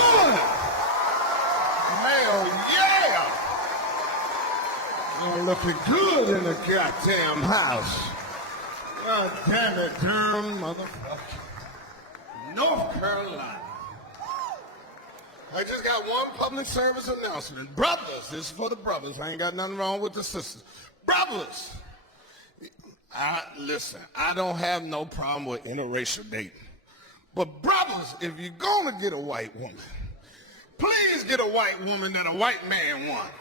good? Hell yeah! You're looking good in the goddamn house. God damn it, Durham, motherfucker. North Carolina. I just got one public service announcement. Brothers, this is for the brothers. I ain't got nothing wrong with the sisters. Brothers, listen, I don't have no problem with interracial dating. But brothers, if you're gonna get a white woman, please get a white woman that a white man wants.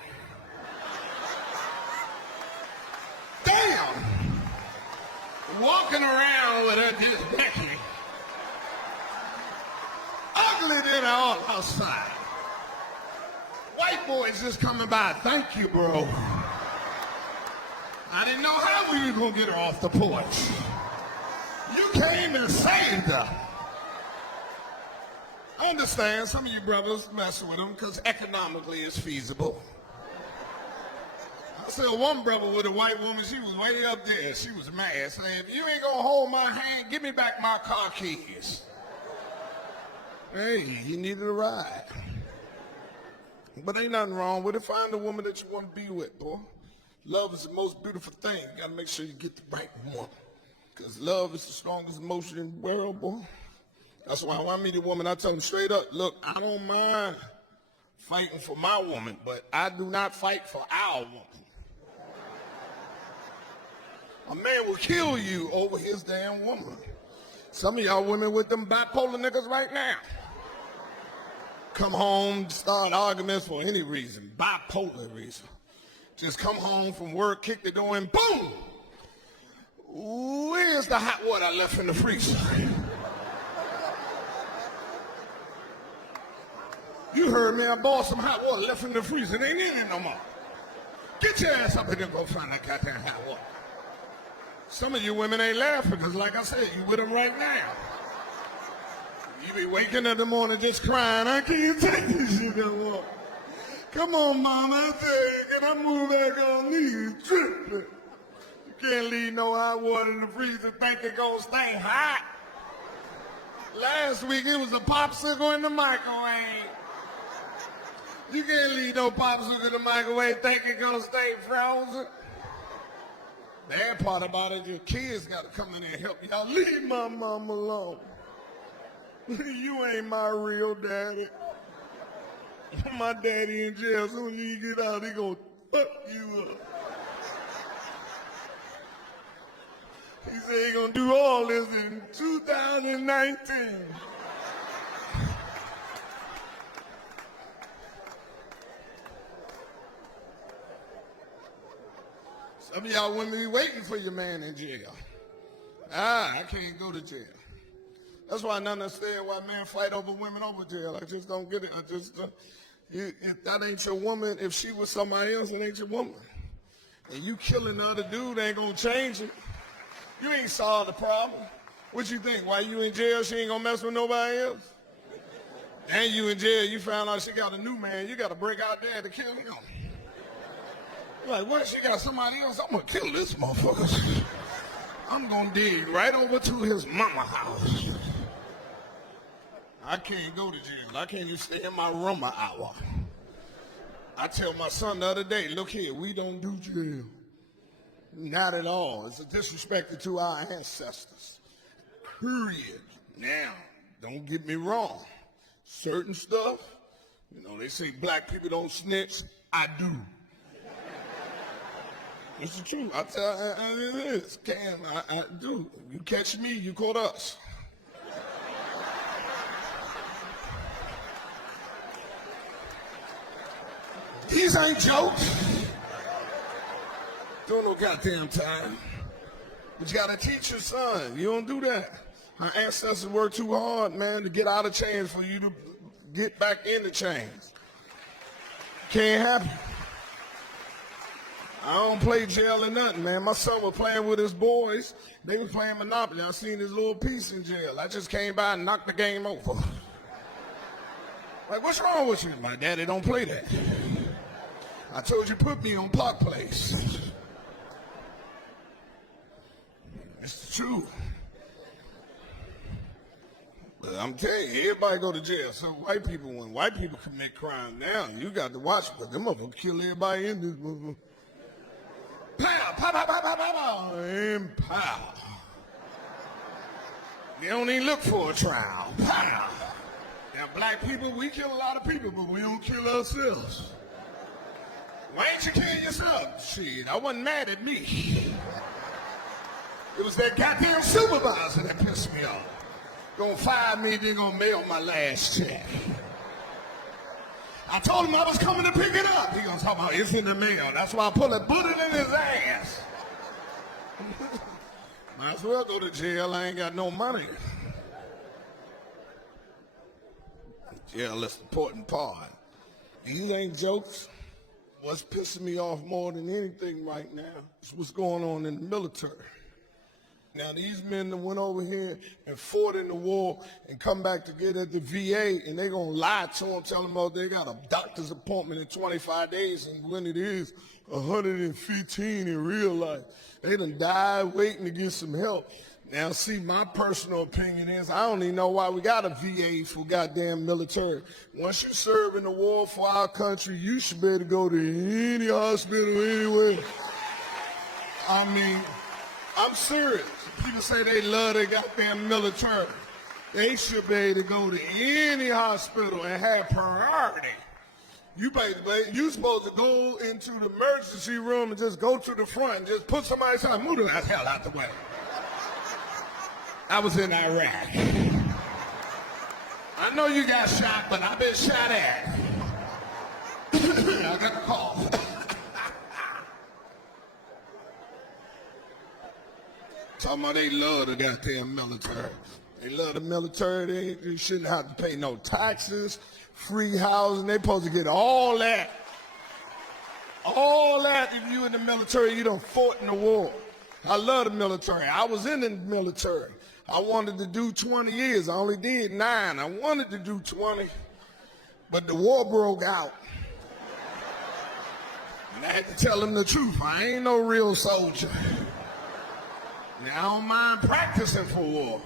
Damn! Walking around with her this Becky. Ugly than all outside. White boys just coming by. Thank you, bro. I didn't know how we were gonna get her off the porch. You came and saved her. I understand some of you brothers mess with them because economically it's feasible. I said one brother with a white woman, she was way up there. She was mad, saying, if you ain't gonna hold my hand, give me back my car keys. Hey, he needed a ride. But ain't nothing wrong with it. Find a woman that you want to be with, boy. Love is the most beautiful thing. You gotta make sure you get the right one. Because love is the strongest emotion in the world, boy. That's why when I meet a woman, I tell them straight up, look, I don't mind fighting for my woman, but I do not fight for our woman. A man will kill you over his damn woman. Some of y'all women with them bipolar niggas right now. Come home, start arguments for any reason, bipolar reason. Just come home from work, kick the door, and boom! Where's the hot water I left in the freezer? You heard me, I bought some hot water left in the freezer. It ain't in it no more. Get your ass up in there and go find that goddamn hot water. Some of you women ain't laughing because, like I said, you with them right now. You be waking up in the morning just crying, I can't take this shit no more. Come on, mama, I tell you, can I move back on these tripping? You can't leave no hot water in the freezer, think it gonna stay hot. Last week it was a popsicle in the microwave. You can't leave no popsicle in the microwave, think it gonna stay frozen. The bad part about it, your kids gotta come in there and help y'all. Leave my mama alone. You ain't my real daddy. My daddy in jail. Soon as you get out, he gonna fuck you up. He said he gonna do all this in 2019. Some of y'all women be waiting for your man in jail. I can't go to jail. That's why I don't understand why men fight over women over jail. I just don't get it. If that ain't your woman, if she was somebody else, it ain't your woman. And you killing the other dude ain't gonna change it. You ain't solved the problem. What you think? While you in jail, she ain't gonna mess with nobody else? And you in jail, you found out she got a new man. You gotta break out there to kill him. Like, what? She got somebody else? I'm gonna kill this motherfucker. I'm gonna dig right over to his mama house. I can't go to jail. I can't even stay in my room an hour. I tell my son the other day, look here, we don't do jail. Not at all. It's a disrespect to our ancestors. Period. Now, don't get me wrong. Certain stuff, you know, they say black people don't snitch. I do. It's the truth. I tell you, it is. I do. You catch me, you caught us. These ain't jokes. Doing no goddamn time. But you gotta teach your son. You don't do that. Our ancestors worked too hard, man, to get out of chains for you to get back in the chains. Can't happen. I don't play jail or nothing, man. My son was playing with his boys. They were playing Monopoly. I seen his little piece in jail. I just came by and knocked the game over. Like, what's wrong with you? My daddy don't play that. I told you put me on Park Place. It's the truth. I'm telling you, everybody go to jail. So when white people commit crime now, you got to watch, but them motherfuckers kill everybody in this motherfucker. Pow, pow, pow, pow, pow, pow, pow, and pow. They don't even look for a trial. Pow. Now, black people, we kill a lot of people, but we don't kill ourselves. Why ain't you kill yourself? Shit, I wasn't mad at me. It was that goddamn supervisor that pissed me off. Gonna fire me, then gonna mail my last check. I told him I was coming to pick it up. He gonna talk about it's in the mail. That's why I put it in his ass. Might as well go to jail. I ain't got no money. Jail is the important part. These ain't jokes. What's pissing me off more than anything right now is what's going on in the military. Now, these men that went over here and fought in the war and come back to get at the VA, and they gonna lie to them, tell them, oh, they got a doctor's appointment in 25 days, and when it is 115 in real life. They done died waiting to get some help. Now, see, my personal opinion is I don't even know why we got a VA for goddamn military. Once you serve in the war for our country, you should be able to go to any hospital anywhere. I mean, I'm serious. People say they love their goddamn military. They should be able to go to any hospital and have priority. You supposed to go into the emergency room and just go to the front and just put somebody's hand, move the hell out the way. I was in Iraq. I know you got shot, but I've been shot at. I got the call. Talking about they love the goddamn military. They love the military. They shouldn't have to pay no taxes, free housing. They supposed to get all that. All that if you in the military, you done fought in the war. I love the military. I was in the military. I wanted to do 20 years. I only did 9. I wanted to do 20, but the war broke out. And I had to tell them the truth. I ain't no real soldier. Now, I don't mind practicing for war.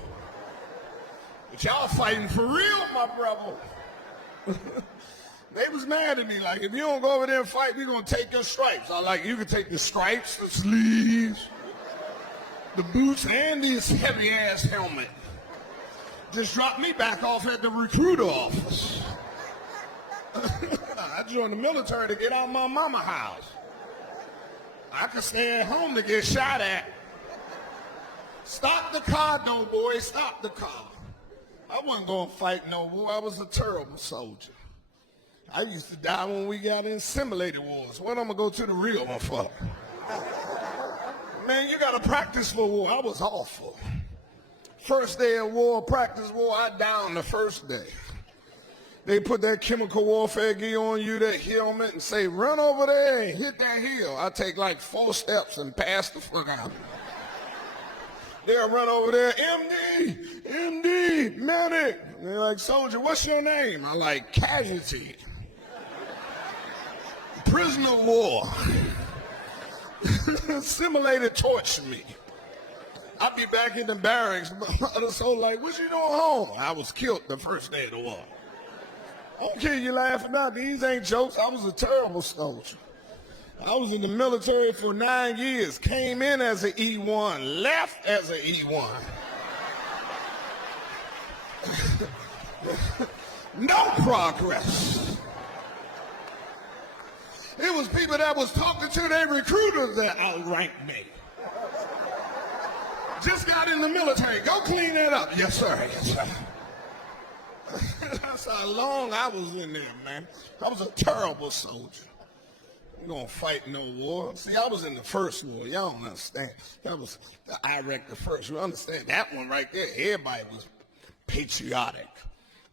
But y'all fighting for real, my brother. They was mad at me, like, if you don't go over there and fight, we're going to take your stripes. I like, you can take the stripes, the sleeves, the boots, and this heavy-ass helmet. Just drop me back off at the recruiter office. I joined the military to get out of my mama house. I could stay at home to get shot at. Stop the car, no boy, stop the car. I wasn't going to fight no war. I was a terrible soldier. I used to die when we got in simulated wars. What I'm going to go to the real one for? Man, you got to practice for war. I was awful. First day of war, practice war, I downed the first day. They put that chemical warfare gear on you, that helmet, and say, run over there and hit that hill. I take like 4 steps and pass the fuck out. They'll run over there, MD, medic. And they're like, soldier, what's your name? I like, casualty. Prisoner of war. Simulated torture me. I'll be back in the barracks. Other soul like, what you doing home? I was killed the first day of the war. I don't care you laughing now. These ain't jokes. I was a terrible soldier. I was in the military for 9 years. Came in as an E1, left as an E1. No progress. It was people that was talking to their recruiters that outranked me. Just got in the military. Go clean that up. Yes, sir. Yes, sir. That's how long I was in there, man. I was a terrible soldier. I'm gonna fight no war. See, I was in the first war. Y'all don't understand. That was the Iraq, the first. You understand that one right there? Everybody was patriotic.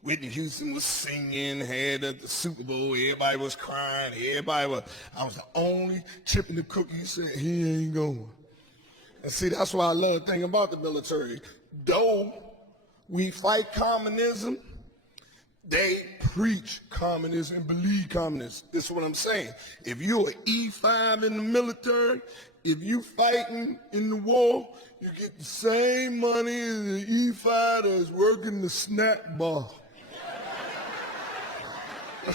Whitney Houston was singing, had at the Super Bowl. Everybody was crying. I was the only chip in the cookie who said, he ain't going. And see, that's why I love the thing about the military. Though we fight communism, they preach communism and believe communism. This is what I'm saying. If you're an E5 in the military If you fighting in the war, you get the same money as the E-fighter is working the snack bar.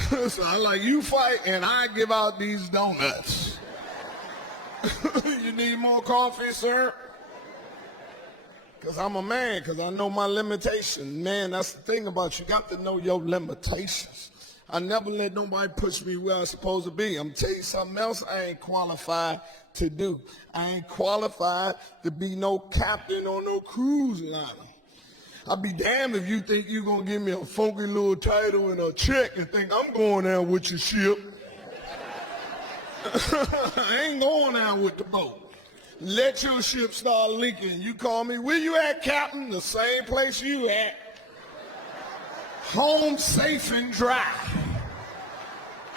So I like, you fight and I give out these donuts. You need more coffee, sir? Because I'm a man, because I know my limitations. Man, that's the thing about you. You got to know your limitations. I never let nobody push me where I'm supposed to be. I'm going to tell you something else I ain't qualified to do. I ain't qualified to be no captain on no cruise liner. I'll be damned if you think you're going to give me a funky little title and a check and think I'm going out with your ship. I ain't going out with the boat. Let your ship start leaking. You call me, where you at, Captain? The same place you at. Home safe and dry.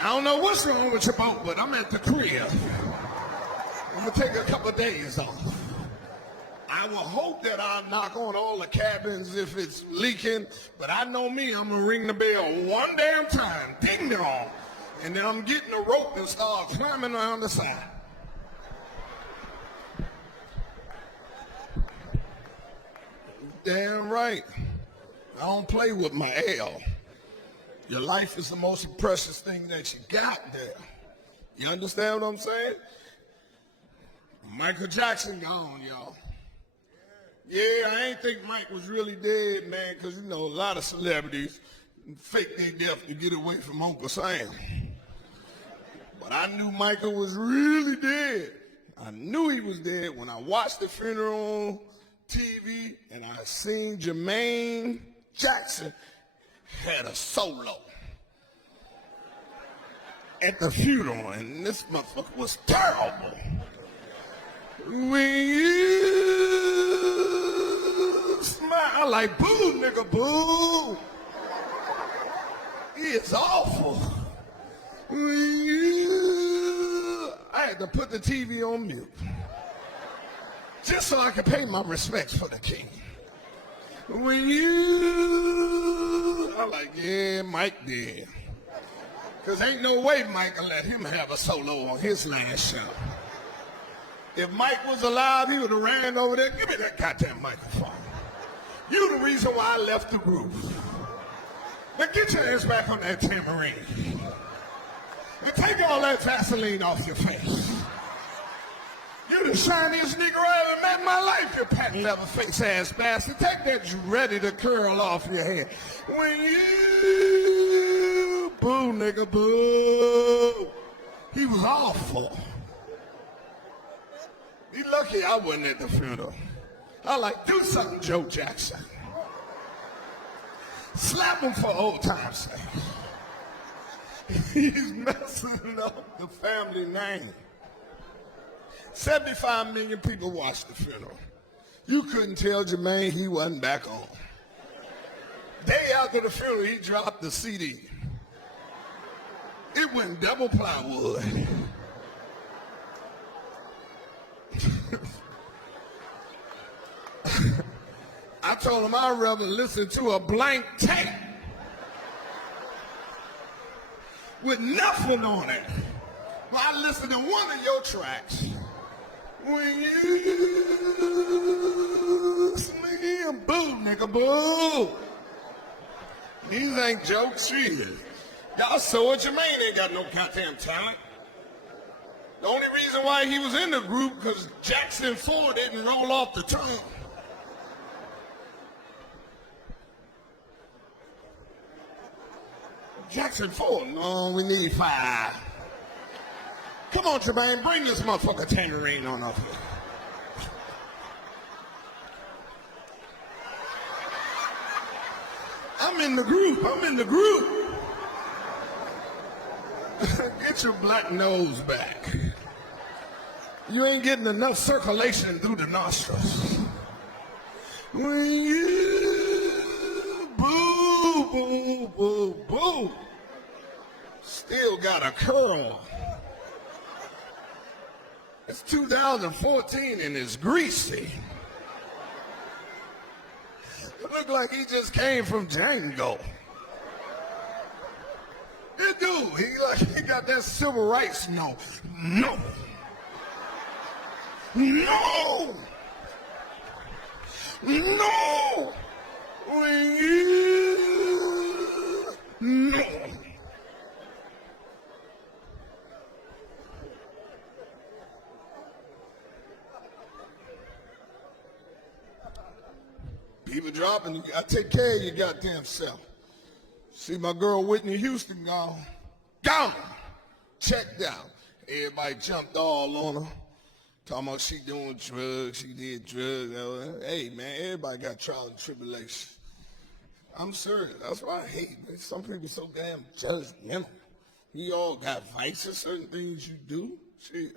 I don't know what's wrong with your boat, but I'm at the crib. I'm going to take a couple of days off. I will hope that I'll knock on all the cabins if it's leaking, but I know me, I'm going to ring the bell one damn time, ding dong, and then I'm getting a rope and start climbing around the side. Damn right. I don't play with my L. Your life is the most precious thing that you got there. You understand what I'm saying? Michael Jackson gone, y'all. Yeah, I ain't think Mike was really dead, man, because, you know, a lot of celebrities fake their death to get away from Uncle Sam. But I knew Michael was really dead. I knew he was dead when I watched the funeral on TV and I seen Jermaine Jackson had a solo at the funeral, and this motherfucker was terrible. When you smile, I like, boo, nigga, boo. It's awful. When you, I had to put the TV on mute just so I could pay my respects for the king. When you, I like, yeah, Mike did. Because ain't no way Mike will let him have a solo on his last show. If Mike was alive, he would have ran over there. Give me that goddamn microphone. You the reason why I left the group. Now get your ass back on that tambourine. And take all that Vaseline off your face. You the shiniest nigga I ever met in my life, you patent leather face ass bastard. Take that ready to curl off your head. When you, boo nigga, boo. He was awful. Be lucky I wasn't at the funeral. I like, do something, Joe Jackson. Slap him for old time's sake. He's messing up the family name. 75 million people watched the funeral. You couldn't tell Jermaine he wasn't back on. Day after the funeral, he dropped the CD. It went double plywood. I told him I'd rather listen to a blank tape with nothing on it. Well, I listened to one of your tracks. When you sing, boo, nigga, boo. These ain't jokes, shit. Y'all saw what Jermaine ain't got no goddamn talent. The only reason why he was in the group because Jackson 4 didn't roll off the tongue. Jackson 4, no, we need 5. Come on, Jermaine, bring this motherfucker tangerine on up here. I'm in the group. Get your black nose back. You ain't getting enough circulation through the nostrils. When you boo, boo, boo, boo, still got a curl. It's 2014 and it's greasy. It looked like he just came from Django. It do. He got that civil rights no. No! No! No! People dropping, you gotta take care of your goddamn self. See my girl Whitney Houston gone. Gone! Checked out. Everybody jumped all on her. Talking about she doing drugs, she did drugs. Hey man, everybody got trials and tribulations. I'm serious. That's why I hate, man. Some people so damn judgmental. We all got vices, certain things you do. Shit,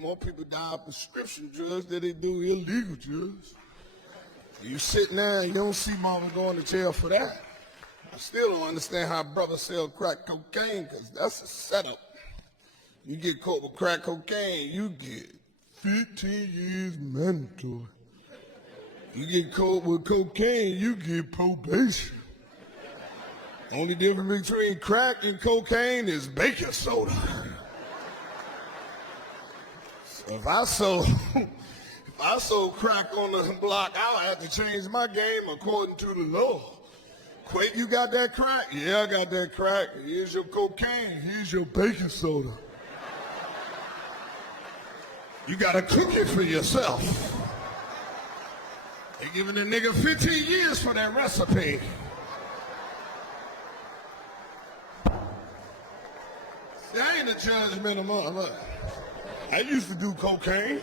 more people die of prescription drugs than they do illegal drugs. You sit there and you don't see mama going to jail for that. I still don't understand how brothers sell crack cocaine, because that's a setup. You get caught with crack cocaine, you get 15 years mandatory. You get caught with cocaine, you get probation. Only difference between crack and cocaine is baking soda. So if I sold crack on the block, I'll have to change my game according to the law. Quake, you got that crack? Yeah, I got that crack. Here's your cocaine. Here's your baking soda. You gotta cook it for yourself. They're giving a nigga 15 years for that recipe. See, I ain't a judgmental mother. I used to do cocaine.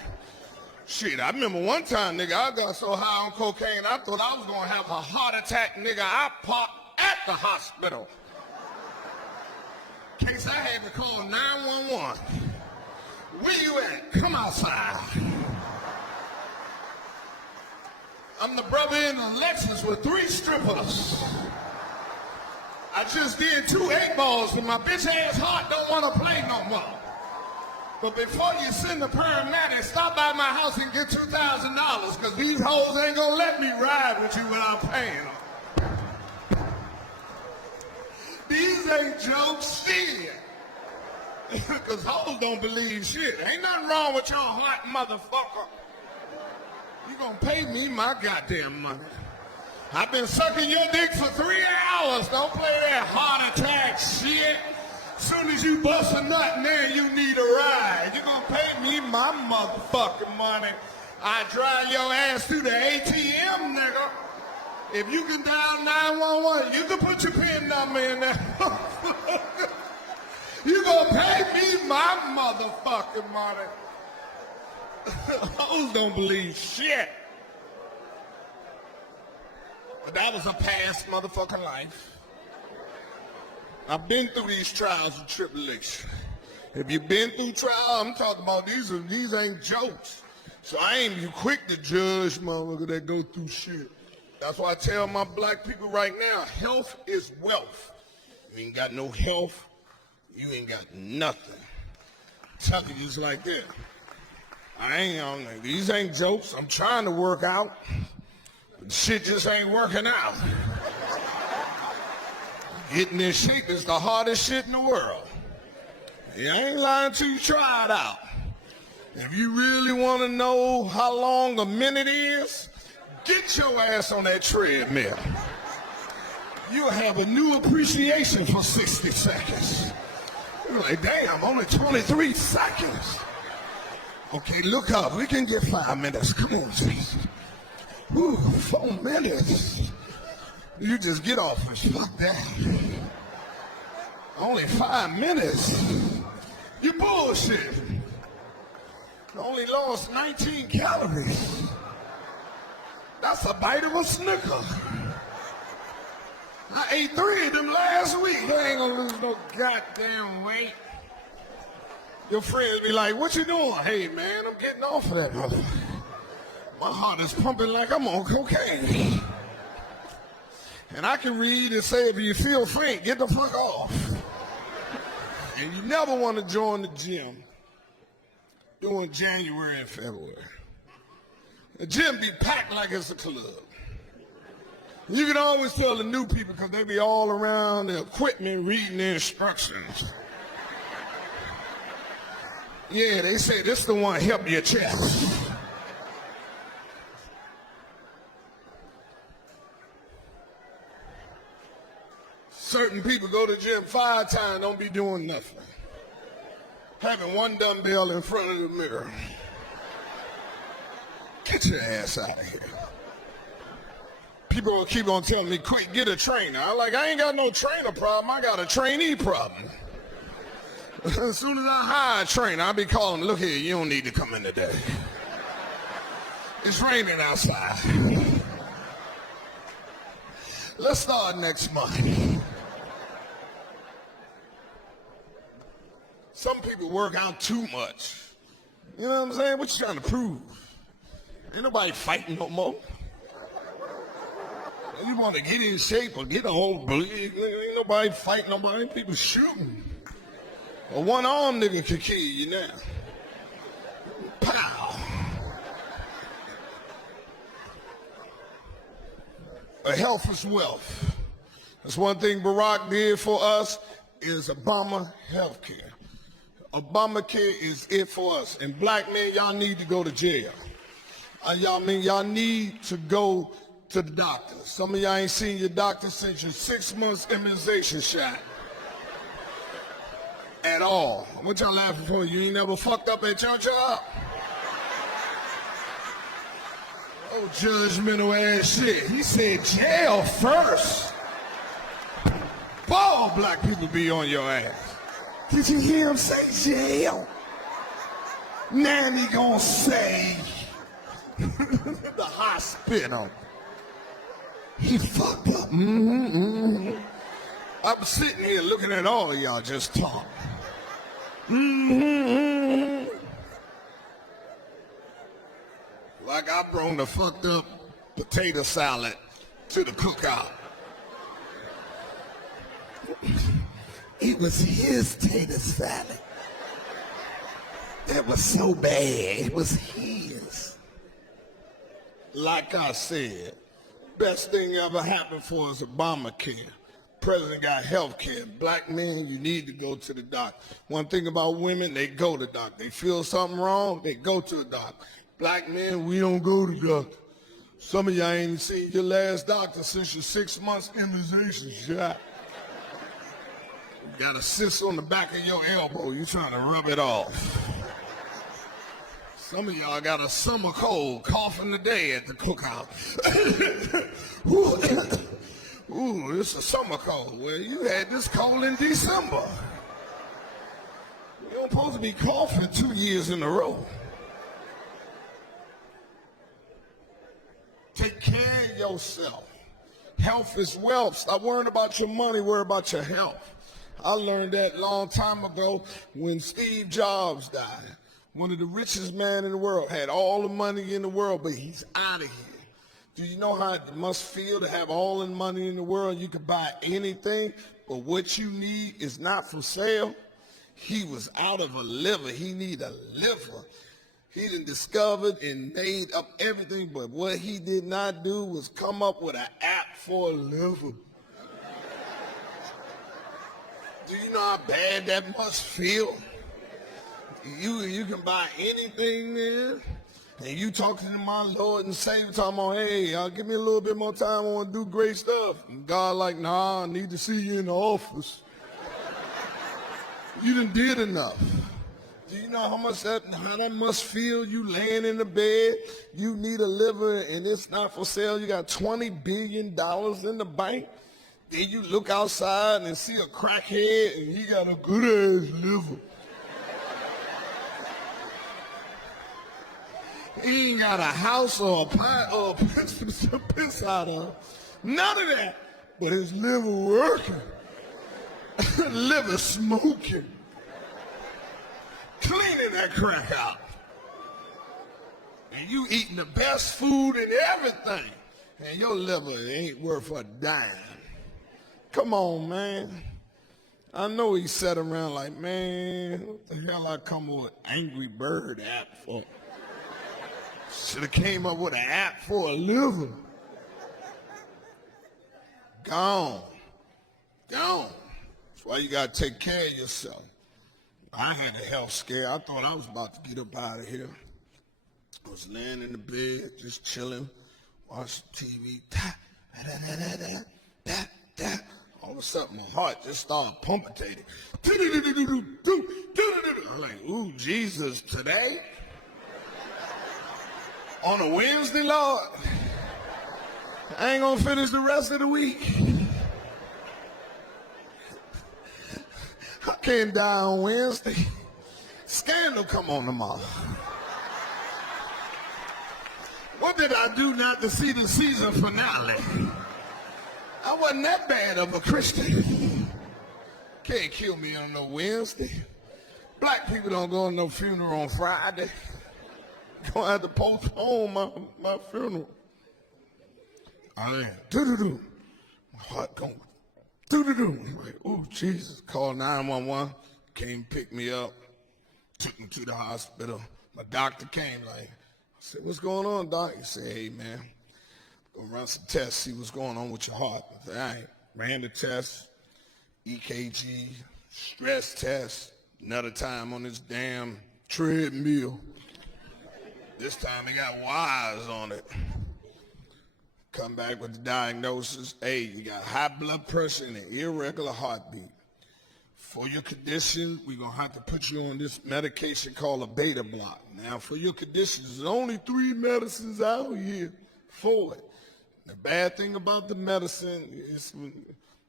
Shit, I remember one time, nigga, I got so high on cocaine, I thought I was gonna have a heart attack, nigga. I popped at the hospital. In case I had to call 911. Where you at? Come outside. I'm the brother in a Lexus with 3 strippers. I just did 2 8-balls, but my bitch ass heart don't want to play no more. But before you send the paramedic, stop by my house and get $2,000, because these hoes ain't gonna let me ride with you without paying them. These ain't jokes, shit. Because hoes don't believe shit. Ain't nothing wrong with your heart, motherfucker. You gonna pay me my goddamn money. I've been sucking your dick for 3 hours. Don't play that heart attack shit. Soon as you bust a nut, now you need a ride. You gonna pay me my motherfucking money. I drive your ass to the ATM, nigga. If you can dial 911, you can put your PIN number in there. You gonna pay me my motherfucking money. Hoes don't believe shit. But that was a past motherfucking life. I've been through these trials and tribulations. If you've been through trials, I'm talking about these ain't jokes. So I ain't you quick to judge motherfuckers that go through shit. That's why I tell my black people right now, health is wealth. You ain't got no health, you ain't got nothing. I'm telling you, it's like this. These ain't jokes. I'm trying to work out, but shit just ain't working out. Getting in shape is the hardest shit in the world. Yeah, I ain't lying to you, try it out. If you really want to know how long a minute is, get your ass on that treadmill. You'll have a new appreciation for 60 seconds. You're like, damn, only 23 seconds. Okay, look up. We can get 5 minutes. Come on, Jesus. Ooh, 4 minutes. You just get off and fuck that. Only 5 minutes. You bullshit. You only lost 19 calories. That's a bite of a Snicker. I ate 3 of them last week. I ain't gonna lose no goddamn weight. Your friends be like, what you doing? Hey man, I'm getting off of that motherfucker. My heart is pumping like I'm on cocaine. And I can read and say, if you feel faint, get the fuck off. And you never want to join the gym during January and February. The gym be packed like it's a club. You can always tell the new people because they be all around the equipment reading the instructions. Yeah, they say this the one help your chest. Certain people go to the gym 5 times, don't be doing nothing. Having one dumbbell in front of the mirror. Get your ass out of here. People will keep on telling me, quick, get a trainer. I ain't got no trainer problem, I got a trainee problem. As soon as I hire a trainer, I'll be calling, look here, you don't need to come in today. It's raining outside. Let's start next month. Some people work out too much. You know what I'm saying? What you trying to prove? Ain't nobody fighting no more. You want to get in shape or get a whole bleed. Ain't nobody fighting nobody. People shooting. A one-armed nigga could kill you now. Pow. A health is wealth. That's one thing Barack did for us is Obama health care. Obamacare is it for us. And black men, y'all need to go to jail. Y'all need to go to the doctor. Some of y'all ain't seen your doctor since your 6 months immunization shot. At all. What y'all laughing for? You ain't never fucked up at your job? Oh, judgmental ass shit. He said jail first. All black people be on your ass. Did you hear him say jail? Now he gonna say the hospital. He fucked up. I'm sitting here looking at all of y'all just talk. Like I brought the fucked up potato salad to the cookout. It was his potato salad. It was so bad. It was his. Like I said, best thing ever happened for us, Obamacare. President got health care. Black men, you need to go to the doctor. One thing about women, they go to the doctor. They feel something wrong, they go to the doctor. Black men, we don't go to the doctor. Some of y'all ain't seen your last doctor since your 6 months immunization shot. You got a cyst on the back of your elbow. You trying to rub it off. Some of y'all got a summer cold, coughing today at the cookout. Ooh, it's a summer cold. Well, you had this cold in December. You don't supposed to be coughing 2 years in a row. Take care of yourself. Health is wealth. Stop worrying about your money, worry about your health. I learned that a long time ago when Steve Jobs died. One of the richest men in the world, had all the money in the world, but he's out of here. Do you know how it must feel to have all the money in the world? You can buy anything, but what you need is not for sale. He was out of a liver. He need a liver. He done discovered and made up everything, but what he did not do was come up with an app for a liver. Do you know how bad that must feel? You can buy anything, man. And you talking to my Lord and Savior, talking about, hey, give me a little bit more time, I want to do great stuff. And God like, nah, I need to see you in the office. You done did enough. Do you know how that must feel? You laying in the bed, you need a liver and it's not for sale. You got $20 billion in the bank. Then you look outside and see a crackhead and he got a good ass liver. He ain't got a house or a pie or a piss out of. None of that. But his liver working. Liver smoking. Cleaning that crack out. And you eating the best food and everything. And your liver ain't worth a dime. Come on, man. I know he sat around like, man, what the hell I come with Angry Bird app for? Should have came up with an app for a liver. Gone. Gone. That's why you got to take care of yourself. I had a health scare. I thought I was about to get up out of here. I was laying in the bed, just chilling, watching TV. All of a sudden, my heart just started palpitating. I'm like, ooh, Jesus, today? On a Wednesday, Lord? I ain't gonna finish the rest of the week. I can't die on Wednesday. Scandal come on tomorrow. What did I do not to see the season finale? I wasn't that bad of a Christian. Can't kill me on no Wednesday. Black people don't go to no funeral on Friday. Gonna have to postpone my funeral. I am. Do-do-do. My heart going. Do-do-do. I'm like, oh, Jesus. Called 911. Came pick me up. Took me to the hospital. My doctor came like, I said, what's going on, doc? He said, hey, man, gonna run some tests, see what's going on with your heart. I said, all right. Ran the test, EKG, stress test, another time on this damn treadmill. This time it got wires on it. Come back with the diagnosis, hey, you got high blood pressure and an irregular heartbeat. For your condition, we're going to have to put you on this medication called a beta block. Now, for your condition, there's only 3 medicines out here for it. The bad thing about the medicine is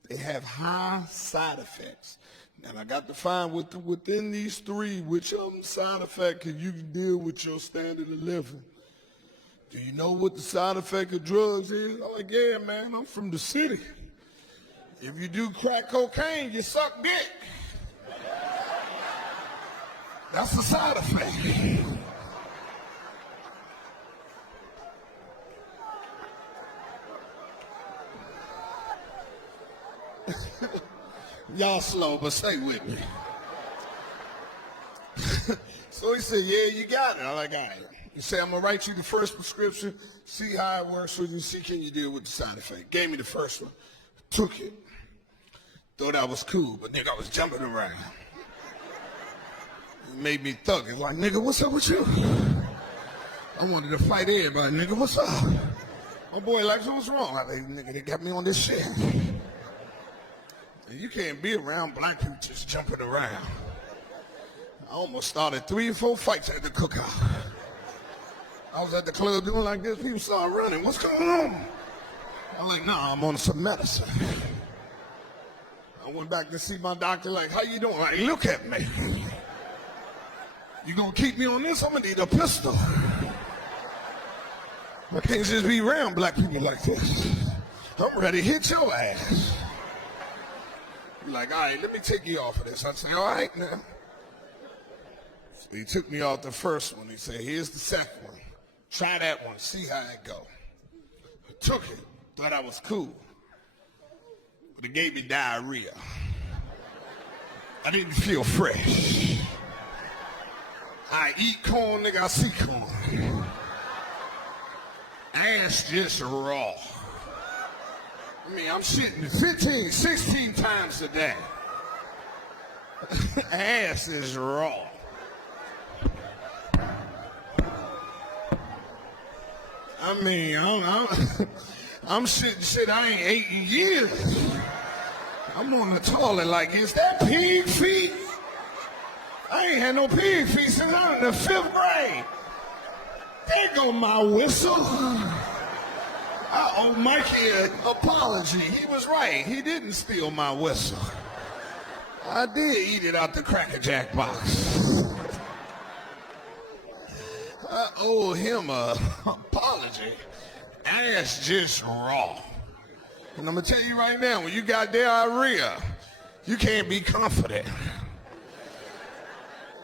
they have high side effects. And I got to find within these 3 which side effect can you deal with your standard of living. Do you know what the side effect of drugs is? I'm like, yeah, man, I'm from the city. If you do crack cocaine, you suck dick. That's the side effect. Y'all slow, but stay with me. So he said, yeah, you got it. I'm like, all right. He said, I'm going to write you the first prescription, see how it works with you, see can you deal with the side effect. Gave me the first one, took it. Thought I was cool, but nigga, I was jumping around. It made me thug it. Like, nigga, what's up with you? I wanted to fight everybody. Nigga, what's up? My boy like, so what's wrong? I like, nigga, they got me on this shit. And you can't be around black people just jumping around. I almost started 3 or 4 fights at the cookout. I was at the club doing like this. People started running. What's going on? I'm like, nah, I'm on some medicine. I went back to see my doctor like, how you doing? Like, look at me. You gonna keep me on this? I'm gonna need a pistol. I can't just be around black people like this. I'm ready to hit your ass. He's like, all right, let me take you off of this. I said, all right now. So he took me off the first one. He said, here's the second one. Try that one, see how it go. I took it, thought I was cool. But it gave me diarrhea. I didn't feel fresh. I eat corn, nigga, I see corn. Ass just raw. I mean, I'm shitting 15, 16 times a day. Ass is raw. I mean, I'm shitting shit I ain't ate in years. I'm on the toilet like, is that pig feet? I ain't had no pig feet since I was in the 5th grade. There go my whistle. I owe Mikey an apology. He was right. He didn't steal my whistle. I did eat it out the Cracker Jack box. I owe him an apology. Ass just raw. And I'm going to tell you right now, when you got diarrhea, you can't be confident.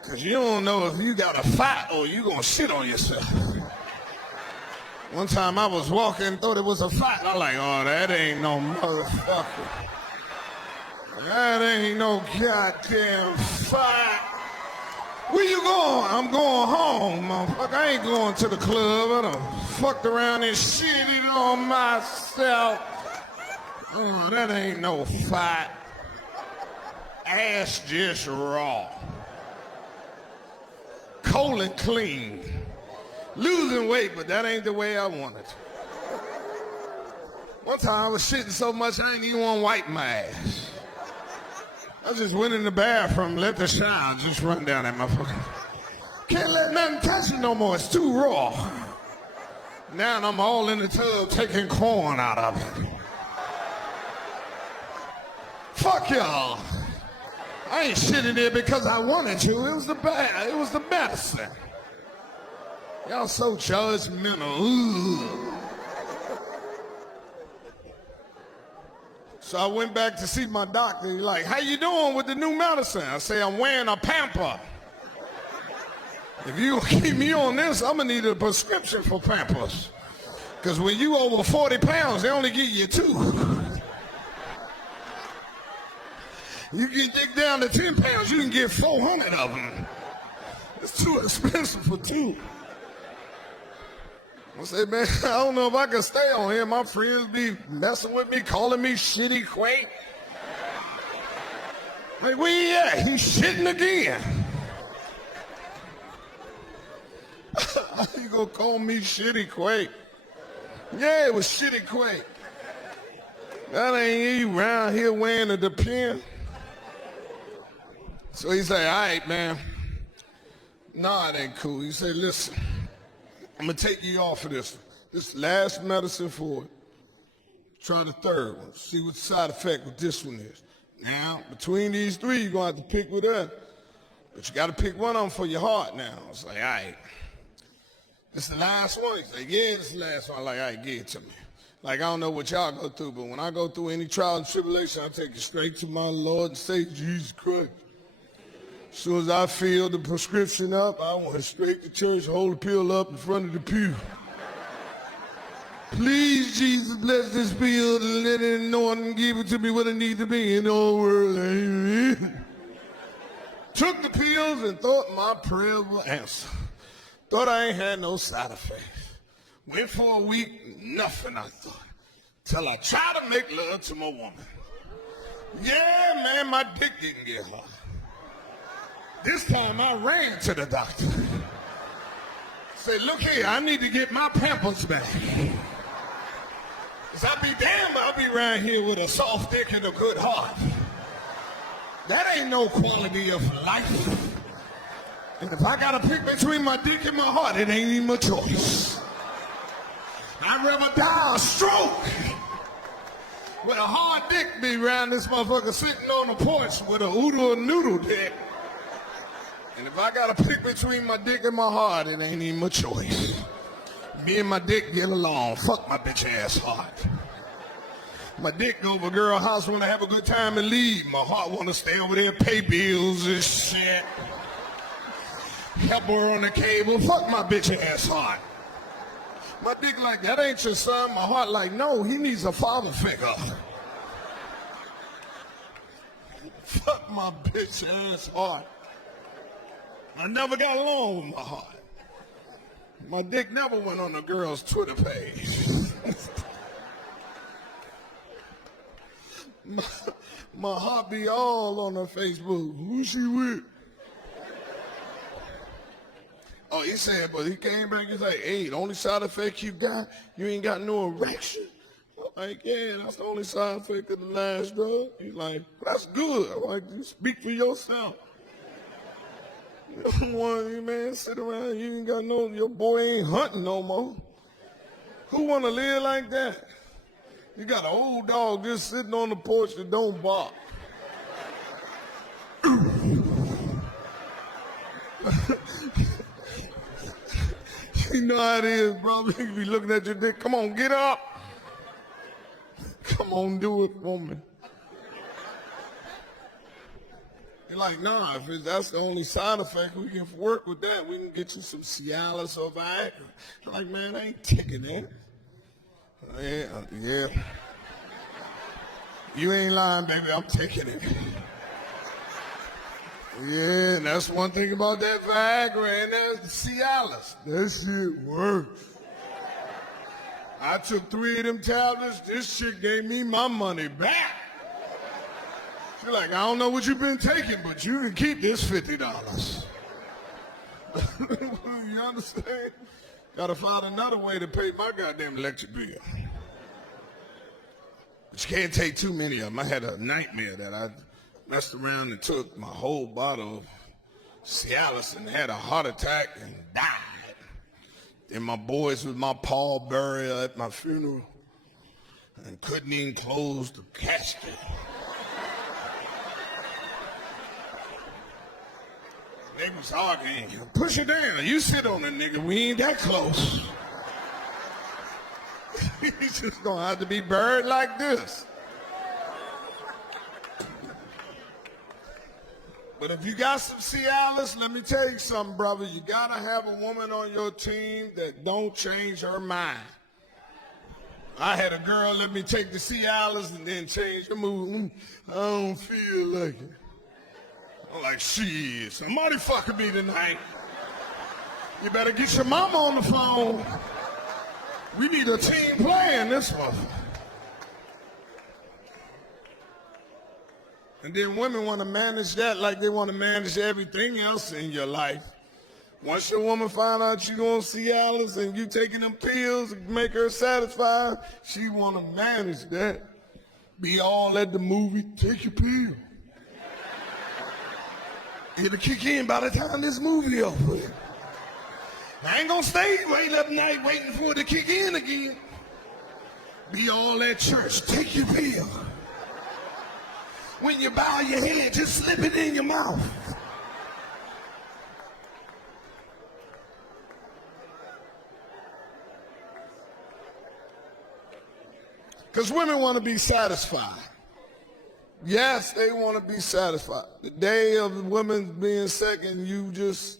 Because you don't know if you got a fight or you going to shit on yourself. One time I was walking, thought it was a fight. I'm like, oh, that ain't no motherfucker. That ain't no goddamn fight. Where you going? I'm going home, motherfucker. I ain't going to the club. I done fucked around and shitted on myself. Oh, that ain't no fight. Ass just raw. colon clean. Losing weight, but that ain't the way I want it. One time I was shitting so much I ain't even want to wipe my ass. I just went in the bathroom, let the shower just run down that motherfucker. Can't let nothing touch it no more, it's too raw. Now I'm all in the tub taking corn out of it. Fuck y'all. I ain't shitting there because I wanted to. It was the medicine. Y'all so judgmental. Ooh. So I went back to see my doctor. He's like, how you doing with the new medicine? I say, I'm wearing a pamper. If you keep me on this, I'm gonna need a prescription for Pampers. Because when you over 40 pounds, they only give you 2. You can dig down to 10 pounds, you can get 400 of them. It's too expensive for 2. I say, man, I don't know if I can stay on here. My friends be messing with me, calling me shitty quake. Like, where he at? He's shitting again. You gonna call me shitty quake? Yeah, it was shitty quake. That ain't you around here wearing a depend. So he say, all right, man. Nah, it ain't cool. He say, listen, I'm gonna take you off of this. This last medicine for it. Try the third one. See what the side effect with this one is. Now, between these 3, you're gonna have to pick with that. But you gotta pick one of them for your heart now. I was like, all right. This the last one? He's like, yeah, this is the last one. I'm like, all right, give it to me. Like, I don't know what y'all go through, but when I go through any trial and tribulation, I take it straight to my Lord and Savior, Jesus Christ. As soon as I fill the prescription up, I went straight to church, hold the pill up in front of the pew. Please, Jesus, bless this pill and let it anoint and give it to me what it needs to be in the whole world. Amen. Took the pills and thought my prayer would answer. Thought I ain't had no side effects. Went for a week, nothing I thought. Till I tried to make love to my woman. Yeah, man, my dick didn't get hard. This time I ran to the doctor. Say, look here, I need to get my Pampers back. Cause I be damned, I'll be around here with a soft dick and a good heart. That ain't no quality of life. And if I gotta pick between my dick and my heart, it ain't even a choice. I'd rather die a stroke with a hard dick be around this motherfucker sitting on the porch with a oodle noodle dick. And if I gotta pick between my dick and my heart, it ain't even a choice. Me and my dick get along. Fuck my bitch ass heart. My dick go over a girl house, wanna have a good time and leave. My heart wanna stay over there, pay bills and shit. Help her on the cable. Fuck my bitch ass heart. My dick like, that ain't your son. My heart like, no, he needs a father figure. Fuck my bitch ass heart. I never got along with my heart. My dick never went on a girl's Twitter page. my heart be all on her Facebook. Who she with? Oh, he said, but he came back and said, hey, the only side effect you got, you ain't got no erection. I'm like, yeah, that's the only side effect of the last drug. He's like, that's good. I'm like, you speak for yourself. You don't want you, man, sit around, you ain't got no, your boy ain't hunting no more. Who want to live like that? You got an old dog just sitting on the porch that don't bark. You know how it is, bro. You be looking at your dick. Come on, get up. Come on, do it for me. You're like, nah, if that's the only side effect, we can work with that. We can get you some Cialis or Viagra. You're like, man, I ain't taking that. Yeah. You ain't lying, baby. I'm taking it. Yeah, and that's one thing about that Viagra and that's Cialis. That shit works. I took 3 of them tablets. This shit gave me my money back. She's like, I don't know what you've been taking, but you can keep this $50. You understand? Gotta find another way to pay my goddamn electric bill. But you can't take too many of them. I had a nightmare that I messed around and took my whole bottle of Cialis and had a heart attack and died. Then my boys with my pallbearer at my funeral and couldn't even close the casket. They was arguing. Push it down. You sit on it, nigga. We ain't that close. He's just gonna have to be buried like this. But if you got some Cialis, let me tell you something, brother. You gotta have a woman on your team that don't change her mind. I had a girl let me take the Cialis and then change her mood. I don't feel like it. I'm like, shit, somebody fucking me tonight. You better get your mama on the phone. We need a team playing this one. And then women want to manage that like they want to manage everything else in your life. Once your woman find out you on Cialis and you taking them pills to make her satisfied, she want to manage that. Be all at the movie, take your pill. It'll kick in by the time this movie over. I ain't gonna stay wait up night waiting for it to kick in again. Be all at church, take your pill. When you bow your head, just slip it in your mouth. Because women want to be satisfied. Yes, they want to be satisfied. The day of women being second, you just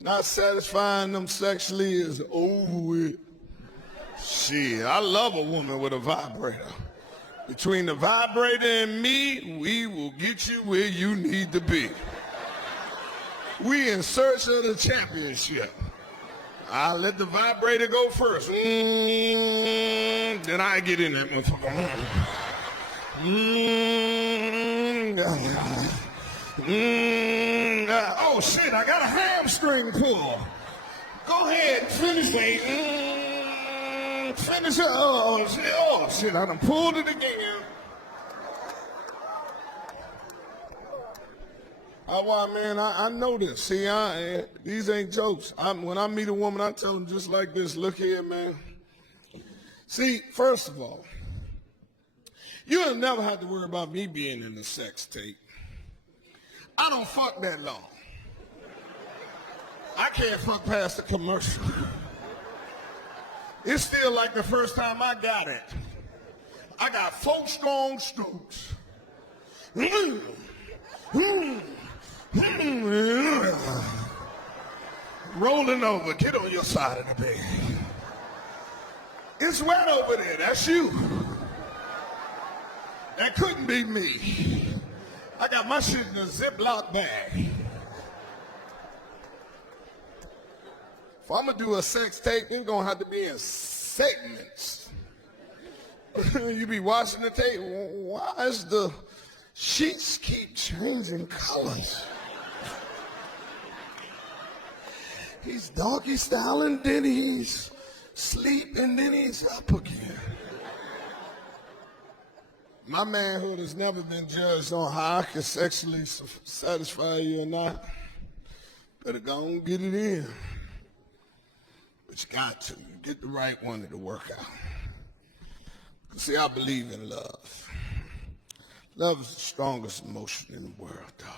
not satisfying them sexually is over with. Shit, I love a woman with a vibrator. Between the vibrator and me, we will get you where you need to be. We in search of the championship. I'll let the vibrator go first. Then I get in that motherfucker. Oh shit, I got a hamstring pull. Go ahead, finish it. Finish it. Oh shit, I done pulled it again. Man, I know this. See, these ain't jokes. When I meet a woman, I tell them just like this. Look here, man. See, first of all, you'll never have to worry about me being in the sex tape. I don't fuck that long. I can't fuck past the commercial. It's still like the first time I got it. I got 4 strong scoops. Rolling over, get on your side of the bed. It's wet over there, that's you. That couldn't be me. I got my shit in a Ziploc bag. If I'm gonna do a sex tape, it's gonna have to be in segments. You be watching the tape, why is the sheets keep changing colors? He's donkey styling, then he's sleep, and then he's up again. My manhood has never been judged on how I can sexually satisfy you or not. Better go and get it in. But you got to. You get the right one, it'll work out. See, I believe in love. Love is the strongest emotion in the world, dog.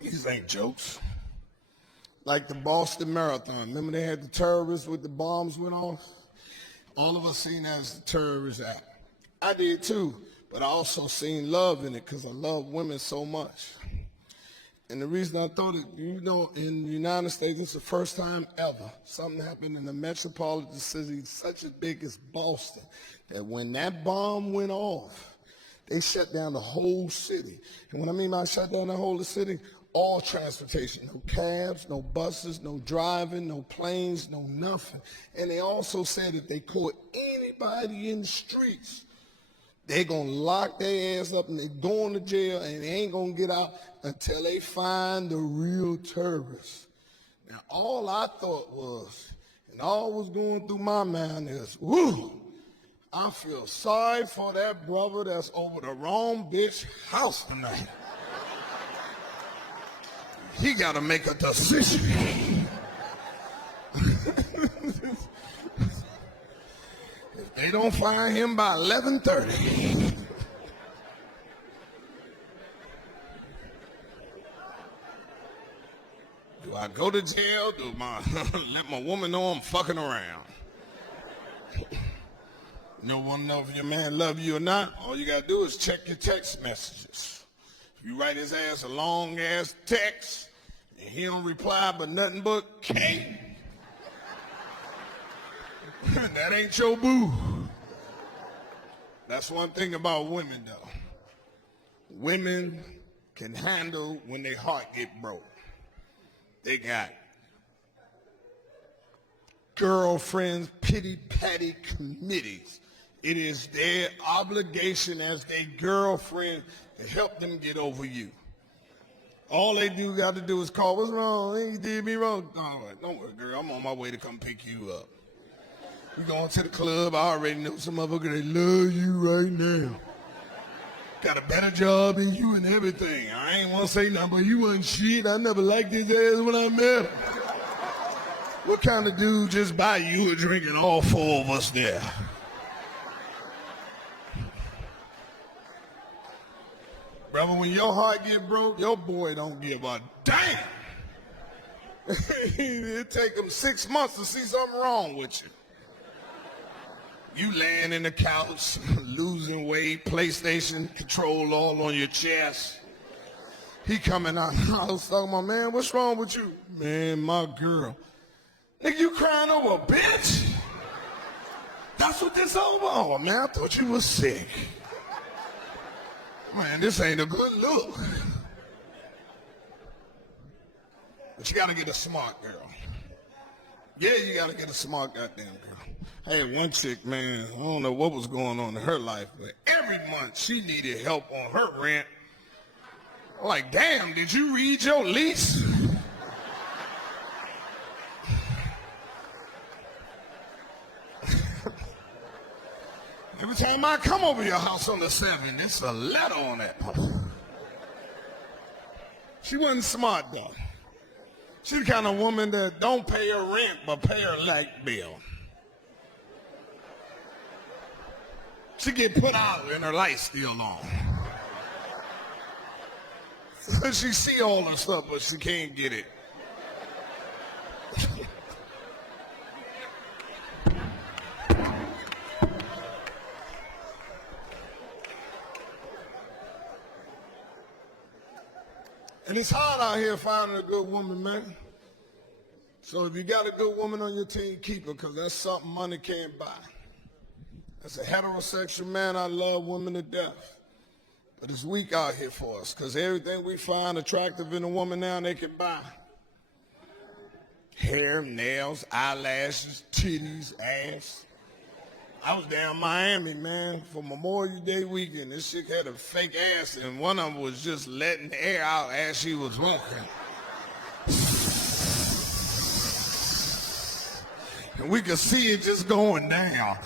These ain't jokes. Like the Boston Marathon. Remember they had the terrorists with the bombs went off? All of us seen that as the terrorist act. I did too, but I also seen love in it because I love women so much. And the reason I thought it, in the United States, it's the first time ever something happened in a metropolitan city such as big as Boston, that when that bomb went off, they shut down the whole city. And what I mean by shut down the whole city, all transportation, no cabs, no buses, no driving, no planes, no nothing. And they also said if they caught anybody in the streets, they're going to lock their ass up and they're going to jail and they ain't going to get out until they find the real terrorists. Now, all I thought was, and all was going through my mind is, woo, I feel sorry for that brother that's over the wrong bitch house tonight. He got to make a decision. If they don't find him by 11:30, do I go to jail? Do I let my woman know I'm fucking around? You don't want to know if your man love you or not? All you got to do is check your text messages. If you write his ass a long-ass text, and he don't reply but nothing but K, that ain't your boo. That's one thing about women, though. Women can handle when their heart get broke. They got girlfriends, pity-patty committees. It is their obligation as their girlfriend to help them get over you. All they got to do is call, what's wrong? You did me wrong. All right, don't worry, girl, I'm on my way to come pick you up. We going to the club. I already know some motherfucker that love you right now. Got a better job than you and everything. I ain't want to say nothing, but you wasn't shit. I never liked his ass when I met him. What kind of dude just buy you a drink and all four of us there? Brother, when your heart get broke, your boy don't give a damn. It take him 6 months to see something wrong with you. You laying in the couch, losing weight, PlayStation control all on your chest. He coming out the house talking about, man, what's wrong with you? Man, my girl. Nigga, you crying over a bitch? That's what this over? Oh, man, I thought you was sick. Man, this ain't a good look. But you gotta get a smart girl. Yeah, you gotta get a smart goddamn girl. Hey, one chick, man, I don't know what was going on in her life, but every month she needed help on her rent. I'm like, damn, did you read your lease? Every time I come over your house on the 7th, it's a letter on that. She wasn't smart, though. She's the kind of woman that don't pay her rent, but pay her light bill. She get put out and her light's still on. She see all her stuff, but she can't get it. And it's hard out here finding a good woman, man. So if you got a good woman on your team, keep her, because that's something money can't buy. As a heterosexual man, I love women to death. But it's weak out here for us, because everything we find attractive in a woman now, they can buy. Hair, nails, eyelashes, titties, ass. I was down in Miami, man, for Memorial Day weekend. This chick had a fake ass, and one of them was just letting air out as she was walking. And we could see it just going down.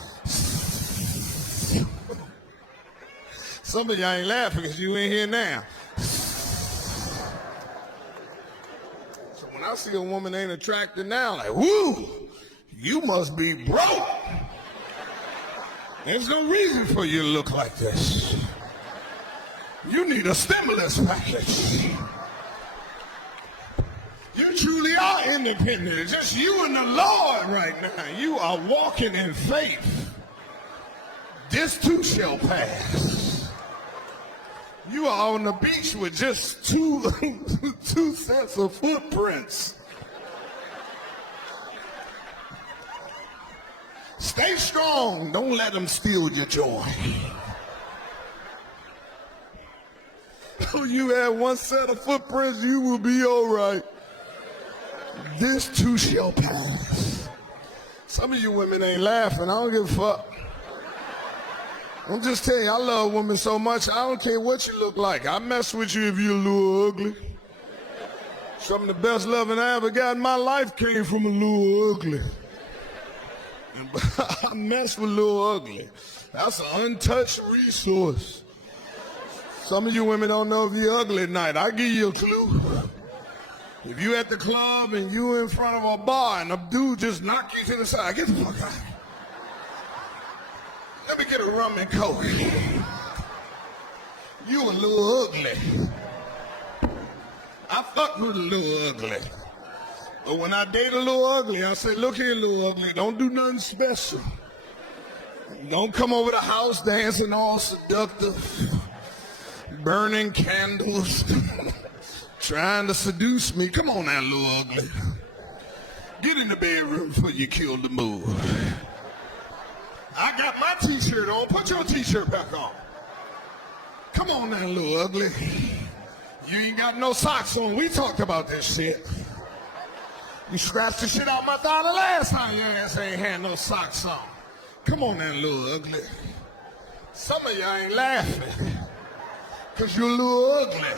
Some of y'all ain't laughing because you ain't here now. So when I see a woman ain't attracted now, like, woo, you must be broke. There's no reason for you to look like this. You need a stimulus package. You truly are independent. It's just you and the Lord right now. You are walking in faith. This too shall pass. You are on the beach with just two sets of footprints. Stay strong. Don't let them steal your joy. You have one set of footprints, you will be all right. This too shall pass. Some of you women ain't laughing. I don't give a fuck. I'm just telling you, I love women so much, I don't care what you look like. I mess with you if you're a little ugly. Some of the best loving I ever got in my life came from a little ugly. And I mess with little ugly. That's an untouched resource. Some of you women don't know if you're ugly at night. I'll give you a clue. If you at the club and you in front of a bar and a dude just knock you to the side, get the fuck out. Let me get a rum and coke. You a little ugly. I fuck with a little ugly. But when I date a little ugly, I say, look here, little ugly, don't do nothing special. Don't come over the house dancing all seductive, burning candles, trying to seduce me. Come on now, little ugly. Get in the bedroom before you kill the mood. I got my t-shirt on. Put your t-shirt back on. Come on now, little ugly. You ain't got no socks on. We talked about this shit. You scratched the shit out my thigh the last time your ass ain't had no socks on. Come on now, little ugly. Some of y'all ain't laughing because you're a little ugly.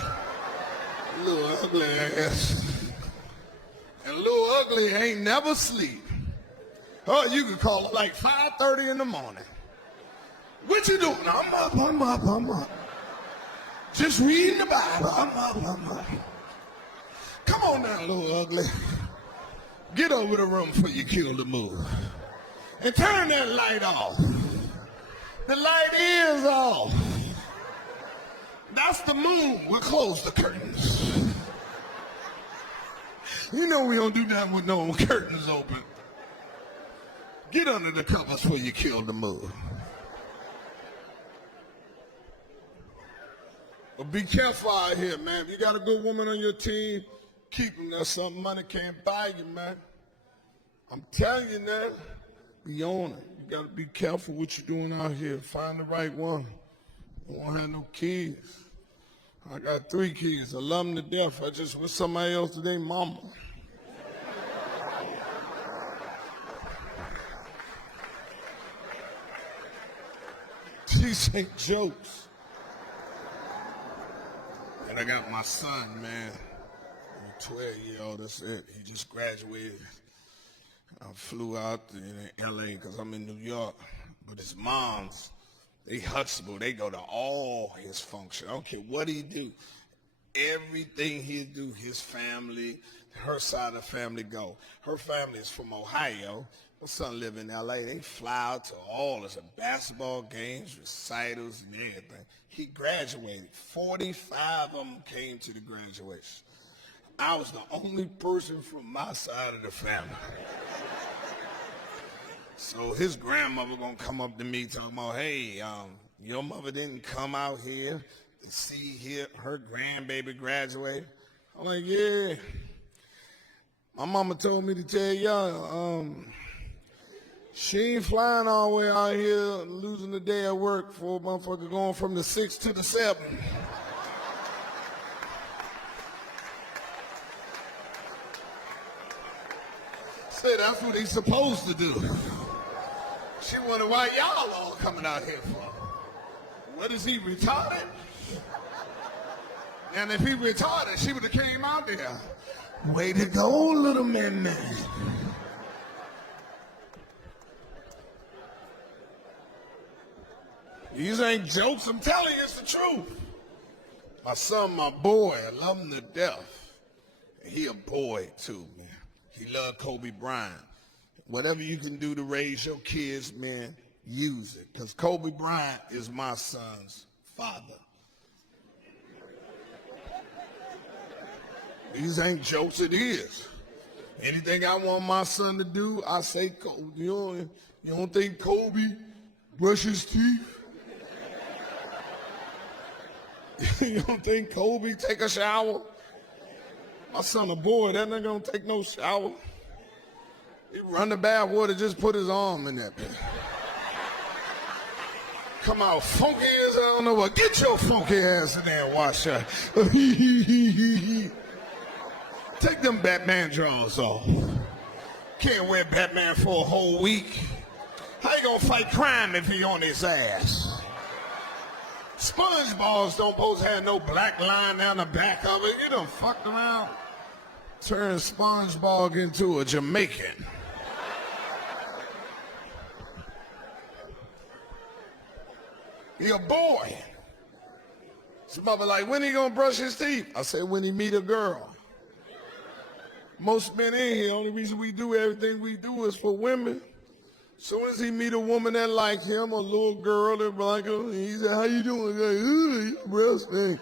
Little ugly ass. And little ugly ain't never sleep. Oh, you could call it like 5:30 in the morning. What you doing? I'm up. Just reading the Bible. I'm up. Come on now, little ugly. Get over the room before you kill the mood. And turn that light off. The light is off. That's the moon. We'll close the curtains. You know we don't do that with no curtains open. Get under the covers before you kill the mood. But be careful out here, man. If you got a good woman on your team, keep them. That's something money can't buy you, man. I'm telling you now, be on it. You got to be careful what you're doing out here. Find the right one. You won't have no kids. I got 3 kids. I love them to death. I just wish somebody else today, mama. These ain't jokes. And I got my son, man. I'm 12-year-old, that's it. He just graduated. I flew out to L.A. because I'm in New York. But his moms, they Huxtable. They go to all his functions. I don't care what he do. Everything he do, his family, her side of the family go. Her family is from Ohio. My son live in L.A. They fly out to all the basketball games, recitals, and everything. He graduated. 45 of them came to the graduation. I was the only person from my side of the family. So his grandmother gonna come up to me talking about, hey, your mother didn't come out here to see her grandbaby graduate. I'm like, yeah. My mama told me to tell y'all, she ain't flying all the way out here losing a day at work for a motherfucker going from the 6 to the 7. Say that's what he's supposed to do. She wondered why y'all all coming out here for. What is he, retarded? And if he retarded, she would have came out there. Way to go, little man. These ain't jokes, I'm telling you, it's the truth. My son, my boy, I love him to death. And he a boy too, man. He loved Kobe Bryant. Whatever you can do to raise your kids, man, use it. Because Kobe Bryant is my son's father. These ain't jokes, it is. Anything I want my son to do, I say, you don't think Kobe brushes teeth? You don't think Kobe take a shower? My son a boy, that nigga don't take no shower. He run the bath water, just put his arm in that bitch. Come out funky as I don't know what. Get your funky ass in there and wash that. Take them Batman drawers off. Can't wear Batman for a whole week. How you gonna fight crime if he on his ass? Sponge balls don't supposed to have no black line down the back of it. You done fucked around. Turn SpongeBob into a Jamaican. He a boy. His mother like, when he gonna brush his teeth? I said, when he meet a girl. Most men in here, only reason we do everything we do is for women. Soon as he meet a woman that like him, a little girl that like him, he said, how you doing? Like, ooh, your breast thing.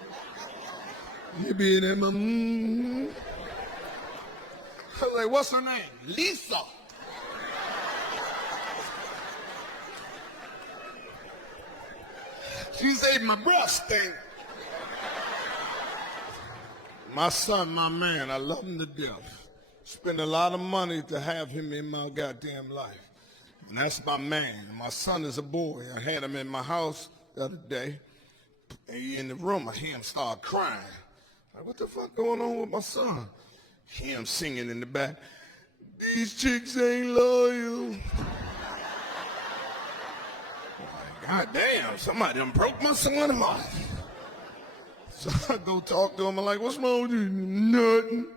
He be in there, I was like, what's her name? Lisa. She said, my breast thing. My son, my man, I love him to death. Spend a lot of money to have him in my goddamn life. And that's my man. My son is a boy. I had him in my house the other day. In the room, I hear him start crying. Like, what the fuck going on with my son? Hear him singing in the back. These chicks ain't loyal. God damn, somebody done broke my son heart. So I go talk to him. I'm like, what's wrong with you? Nothing.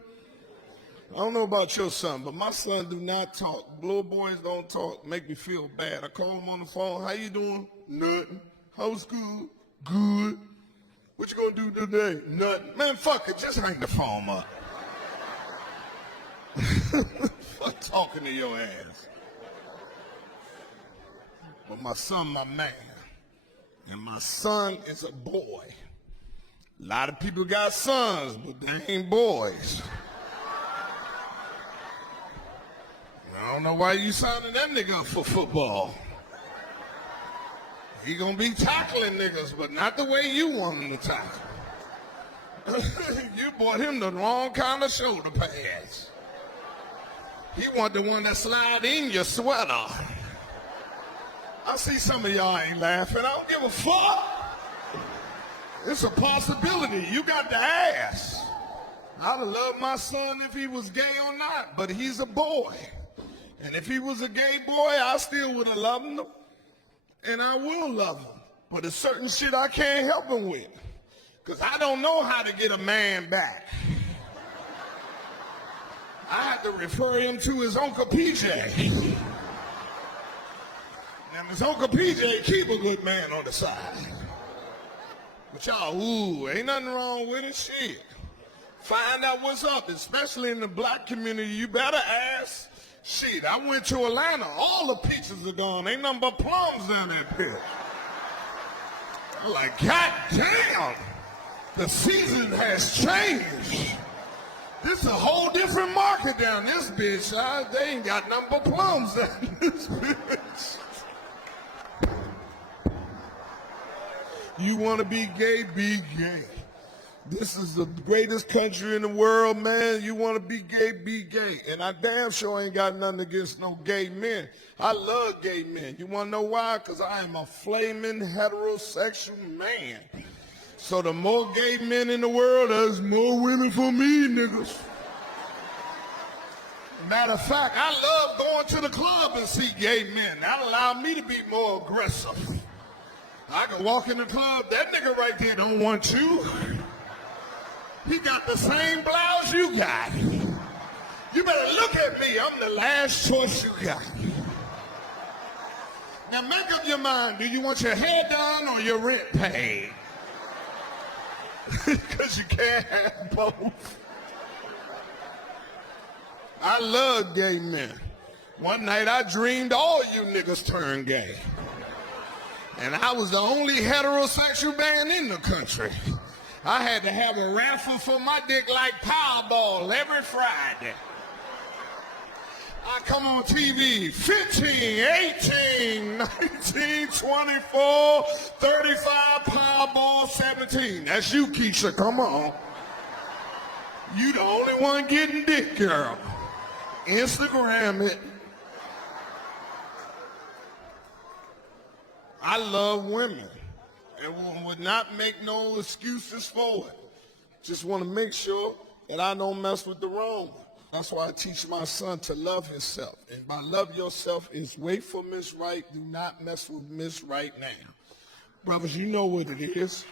I don't know about your son, but my son do not talk. Little boys don't talk. Make me feel bad. I call him on the phone. How you doing? Nothing. How's school? Good. What you gonna do today? Nothing. Man, fuck it. Just hang the phone up. Fuck talking to your ass. But my son, my man. And my son is a boy. A lot of people got sons, but they ain't boys. I don't know why you signing that nigga up for football. He gonna be tackling niggas, but not the way you want him to tackle. You bought him the wrong kind of shoulder pads. He want the one that slide in your sweater. I see some of y'all ain't laughing. I don't give a fuck. It's a possibility. You got to ask. I'd have loved my son if he was gay or not, but he's a boy. And if he was a gay boy, I still would have loved him. And I will love him. But there's certain shit I can't help him with. Because I don't know how to get a man back. I had to refer him to his Uncle PJ. Now, his Uncle PJ keep a good man on the side. But y'all, ooh, ain't nothing wrong with it, shit. Find out what's up, especially in the black community. You better ask. Shit, I went to Atlanta. All the peaches are gone. Ain't nothing but plums down that bitch. I'm like, God damn, the season has changed. This is a whole different market down this bitch. They ain't got nothing but plums down this bitch. You want to be gay, be gay. This is the greatest country in the world, man. You want to be gay, be gay. And I damn sure ain't got nothing against no gay men. I love gay men. You want to know why? Because I am a flaming heterosexual man. So the more gay men in the world, there's more women for me, niggas. Matter of fact, I love going to the club and see gay men. That allow me to be more aggressive. I can walk in the club, that nigga right there don't want you. He got the same blouse you got. You better look at me. I'm the last choice you got. Now make up your mind. Do you want your hair done or your rent paid? Because you can't have both. I love gay men. One night I dreamed all you niggas turned gay. And I was the only heterosexual man in the country. I had to have a raffle for my dick like Powerball every Friday. I come on TV, 15, 18, 19, 24, 35, Powerball 17. That's you, Keisha, come on. You the only one getting dick, girl. Instagram it. I love women. And would not make no excuses for it. Just want to make sure that I don't mess with the wrong one. That's why I teach my son to love himself. And by love yourself is wait for Miss Right. Do not mess with Miss Right now. Brothers, you know what it is.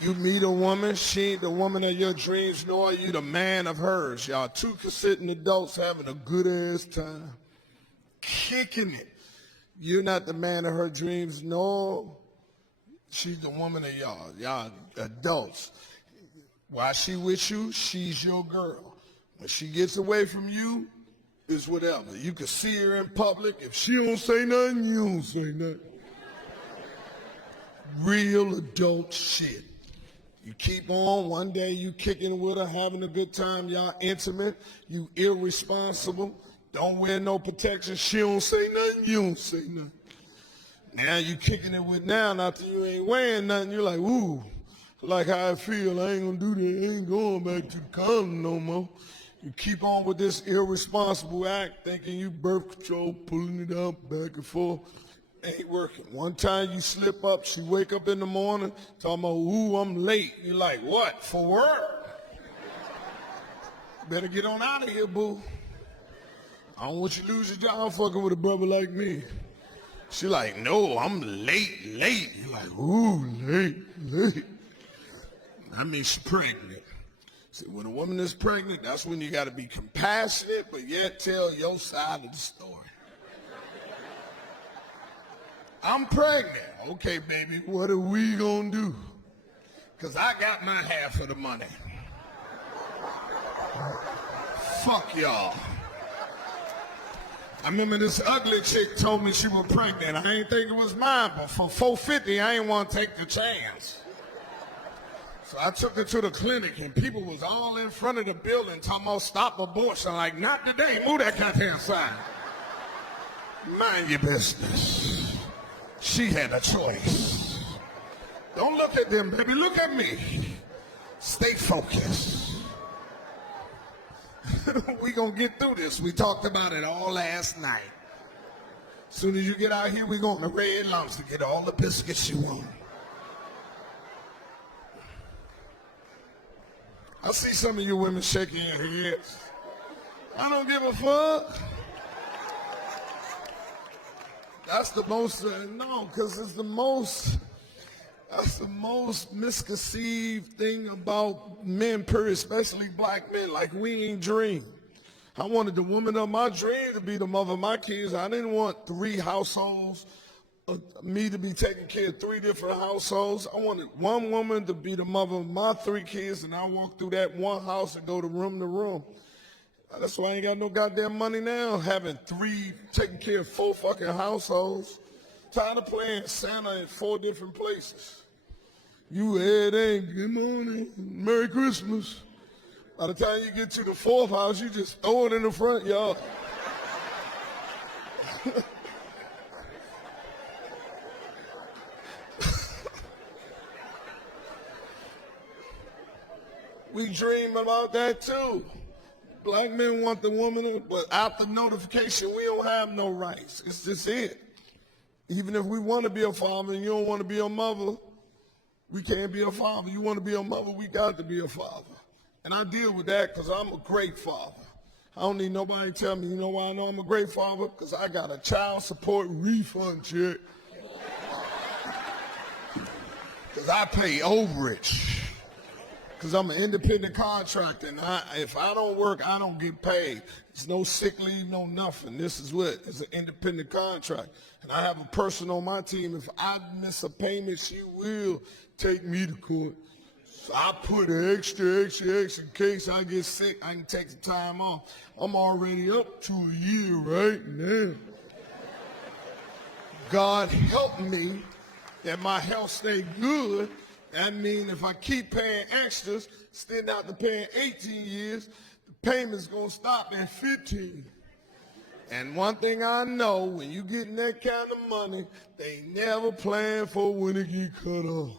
You meet a woman, she ain't the woman of your dreams, nor are you the man of hers. Y'all two consenting adults having a good ass time, kicking it. You're not the man of her dreams, no. She's the woman of y'all. Y'all adults. While she with you, she's your girl. When she gets away from you, it's whatever. You can see her in public. If she don't say nothing, you don't say nothing. Real adult shit. You keep on, one day you kicking with her, having a good time, y'all intimate, you irresponsible, don't wear no protection, she don't say nothing, you don't say nothing. Now you kicking it with now, after you ain't wearing nothing, you're like, ooh, like how I feel, I ain't gonna do that, I ain't going back to the condom no more. You keep on with this irresponsible act, thinking you birth control, pulling it out back and forth. Ain't working. One time you slip up, she wake up in the morning, talking about, ooh, I'm late. You're like, what, for work? Better get on out of here, boo. I don't want you to lose your job fucking with a brother like me. She like, no, I'm late. You're like, ooh, late. That means she's pregnant. See, when a woman is pregnant, that's when you got to be compassionate, but yet tell your side of the story. I'm pregnant. Okay, baby, what are we gonna do? Because I got my half of the money. Fuck y'all. I remember this ugly chick told me she was pregnant. I ain't think it was mine, but for $450, I ain't want to take the chance. So I took her to the clinic, and people was all in front of the building talking about stop abortion. Like, not today. Move that goddamn sign. Mind your business. She had a choice. Don't look at them, baby. Look at me. Stay focused. We gonna get through this. We talked about it all last night. As soon as you get out here, we going to Red Lobster, get all the biscuits you want. I see some of you women shaking your heads. I don't give a fuck. That's the most, no, because it's that's the most misconceived thing about men, period, especially black men. Like, we ain't dream. I wanted the woman of my dream to be the mother of my kids. I didn't want 3 households, me to be taking care of 3 different households. I wanted one woman to be the mother of my 3 kids, and I walk through that one house and go to room. That's why I ain't got no goddamn money now, having 3, taking care of 4 fucking households. Tired of playing Santa in 4 different places. You ain't good morning, Merry Christmas. By the time you get to the 4th house, you just throw it in the front yard. We dream about that too. Black men want the woman, but after notification, we don't have no rights. It's just it. Even if we want to be a father and you don't want to be a mother, we can't be a father. You want to be a mother, we got to be a father. And I deal with that because I'm a great father. I don't need nobody to tell me, you know why I know I'm a great father? Because I got a child support refund check. Because I pay overage. Because I'm an independent contractor, and if I don't work, I don't get paid. There's no sick leave, no nothing. This is what? It's an independent contract. And I have a person on my team. If I miss a payment, she will take me to court. So I put extra in case I get sick. I can take the time off. I'm already up to a year right now. God help me that my health stay good. That means if I keep paying extras, instead after paying 18 years, the payment's gonna stop at 15. And one thing I know, when you getting that kind of money, they never plan for when it get cut off.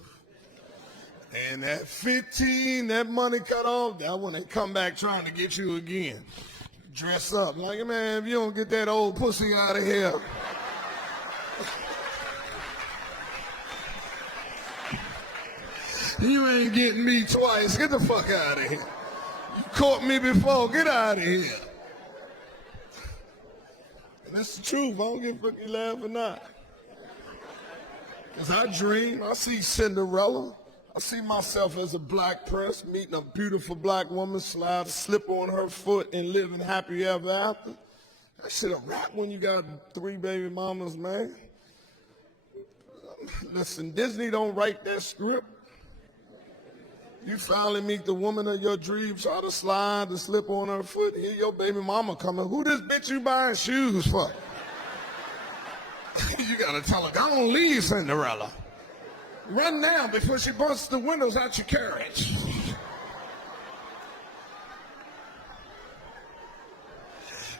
And at 15, that money cut off, that's when they come back trying to get you again. Dress up. Like, man, if you don't get that old pussy out of here. You ain't getting me twice. Get the fuck out of here. You caught me before. Get out of here. And that's the truth. I don't give a fuck you laugh or not. Because I dream. I see Cinderella. I see myself as a black prince meeting a beautiful black woman, slide a slip on her foot and living happy ever after. That shit a rap when you got 3 baby mamas, man. Listen, Disney don't write that script. You finally meet the woman of your dreams, try to slide the slip on her foot, here your baby mama coming. Who this bitch you buying shoes for? You gotta tell her, don't leave Cinderella. Run now before she busts the windows out your carriage.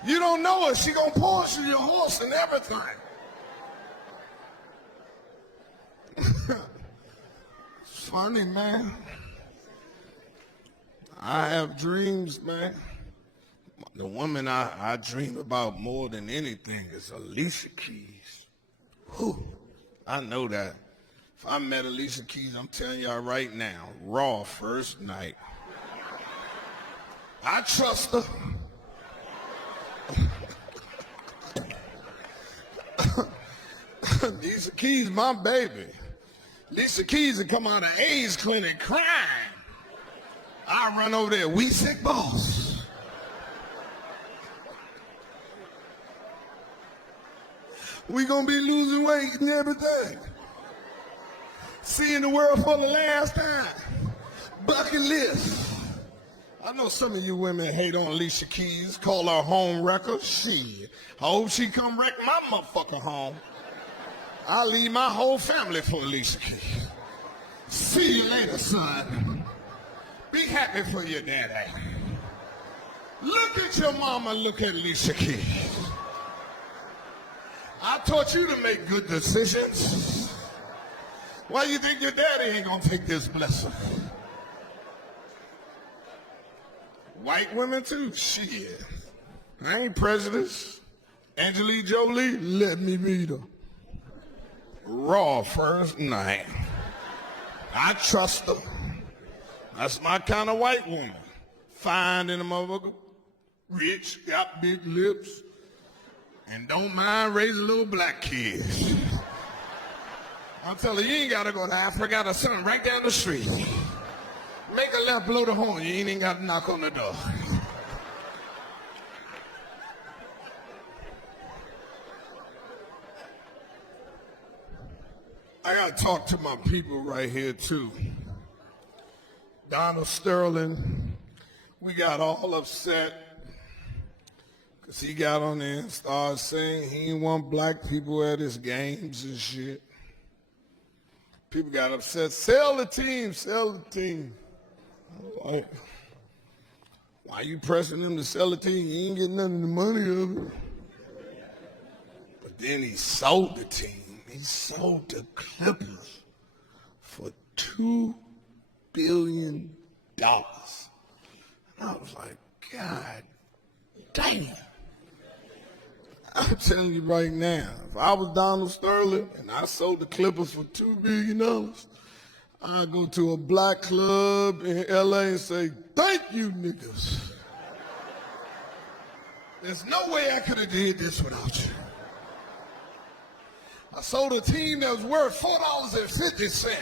You don't know her, she gonna poison your horse and everything. It's funny, man. I have dreams, man. The woman I dream about more than anything is Alicia Keys. Whew, I know that. If I met Alicia Keys, I'm telling y'all right now, raw first night. I trust her. Alicia Keys, my baby. Alicia Keys would come out of AIDS clinic crying. I run over there, we sick boss. We gonna be losing weight and everything. Seeing the world for the last time. Bucket list. I know some of you women hate on Alicia Keys, call her home wrecker. Shit. I hope she come wreck my motherfucker home. I'll leave my whole family for Alicia Keys. See you later, son. Be happy for your daddy. Look at your mama, look at Alicia Keys. I taught you to make good decisions. Why you think your daddy ain't gonna take this blessing? White women too, shit. I ain't prejudiced. Angelina Jolie, let me meet her. Raw first night. I trust her. That's my kind of white woman. Fine in a motherfucker. Rich, got big lips, and don't mind raising little black kids. I'm telling you, you ain't gotta go to Africa, got a son right down the street. Make a left, blow the horn, you ain't even gotta knock on the door. I gotta talk to my people right here too. Donald Sterling, we got all upset because he got on there and started saying he didn't want black people at his games and shit. People got upset, sell the team, sell the team. Like, why you pressing them to sell the team? You ain't getting none of the money of it. But then he sold the team. He sold the Clippers for $2 billion. And I was like, God damn. I'm telling you right now, if I was Donald Sterling and I sold the Clippers for $2 billion, I'd go to a black club in LA and say, thank you, niggas. There's no way I could have did this without you. I sold a team that was worth $4.50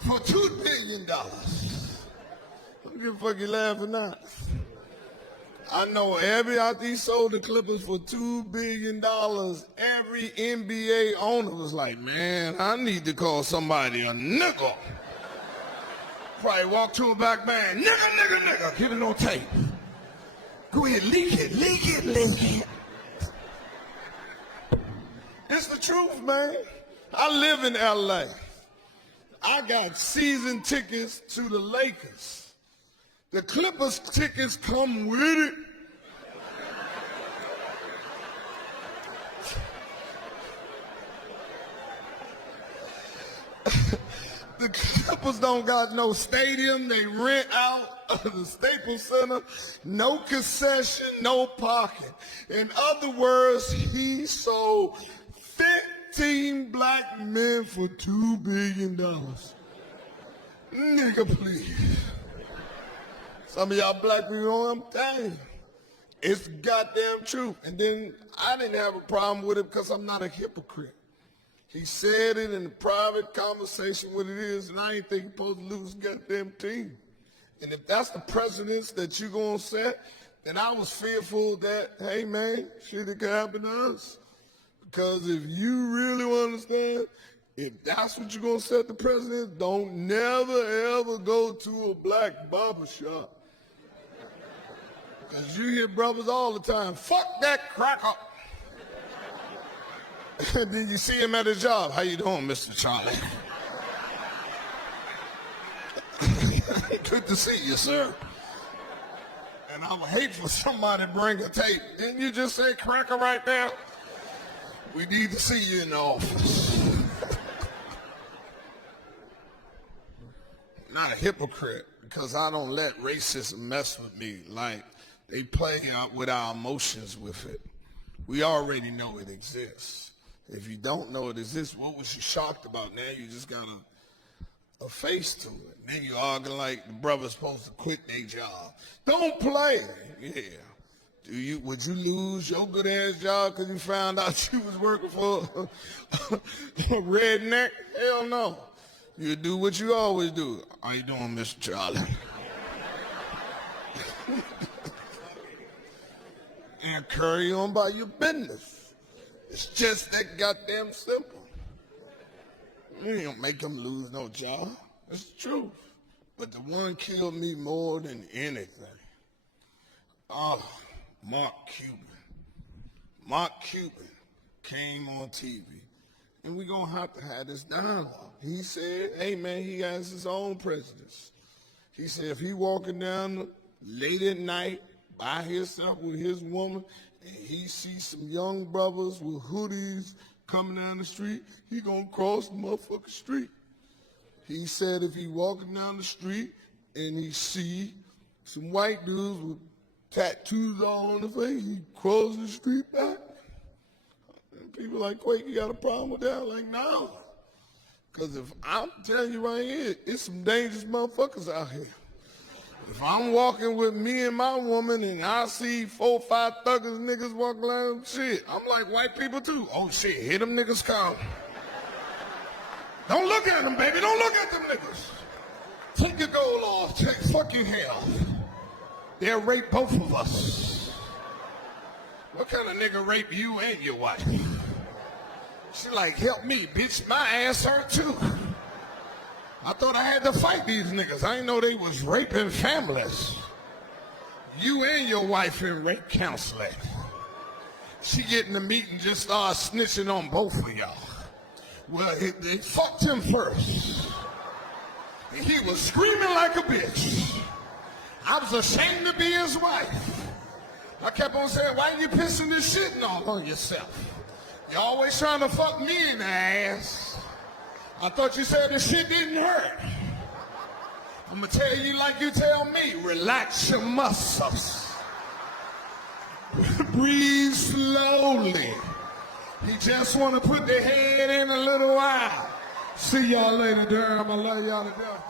for $2 billion. I don't give a fuck you laughing at. I know after he sold the Clippers for $2 billion, every NBA owner was like, man, I need to call somebody a nigga. Probably walk to a back man, nigga, get it on tape. Go ahead, leak it. It's the truth, man. I live in LA. I got season tickets to the Lakers. The Clippers tickets come with it. The Clippers don't got no stadium. They rent out the Staples Center. No concession, no parking. In other words, he sold 15 black men for $2 billion. Nigga, please. Some of y'all black people, I'm telling you, it's goddamn true. And then I didn't have a problem with it because I'm not a hypocrite. He said it in a private conversation what it is, and I ain't think he's supposed to lose his goddamn team. And if that's the precedence that you're going to set, then I was fearful that, hey, man, shit, it could happen to us. Because if you really want to understand, if that's what you're going to set the precedence, don't never, ever go to a black barber shop. Because you hear brothers all the time, fuck that cracker. And then you see him at his job. How you doing, Mr. Charlie? Good to see you, sir. And I would hate for somebody to bring a tape. Didn't you just say cracker right there? We need to see you in the office. Not a hypocrite, because I don't let racism mess with me. Like, they play out with our emotions with it. We already know it exists. If you don't know it exists, what was you shocked about? Now you just got a face to it. Then you arguing like the brother's supposed to quit their job. Don't play. Yeah. Would you lose your good ass job because you found out you was working for a redneck? Hell no. You do what you always do. How you doing, Mr. Charlie? And carry on by your business. It's just that goddamn simple. You don't make them lose no job. It's the truth. But the one killed me more than anything. Mark Cuban. Mark Cuban came on TV. And we're going to have this dialogue. He said, hey, man, he has his own prejudice. He said if he walking down late at night by himself with his woman, and he sees some young brothers with hoodies coming down the street, he gonna cross the motherfucking street. He said if he walking down the street and he see some white dudes with tattoos all on the face, he cross the street back. And people like, Quake, you got a problem with that? Like, no. Because if I'm telling you right here, it's some dangerous motherfuckers out here. If I'm walking with me and my woman and I see 4 or 5 thuggers niggas walking around, shit, I'm like white people too. Oh shit, hit them niggas car. Don't look at them, baby, don't look at them niggas. Take your gold off, take fucking hair off. They'll rape both of us. What kind of nigga rape you and your wife? She like, help me, bitch, my ass hurt too. I thought I had to fight these niggas. I didn't know they was raping families. You and your wife in rape counseling. She get in the meeting, just start snitching on both of y'all. Well, they fucked him first. He was screaming like a bitch. I was ashamed to be his wife. I kept on saying, why are you pissing this shit all on yourself? You're always trying to fuck me in the ass. I thought you said the shit didn't hurt. I'm gonna tell you like you tell me, relax your muscles. Breathe slowly. He just wanna put the head in a little while. See y'all later, Durham. I love y'all to death.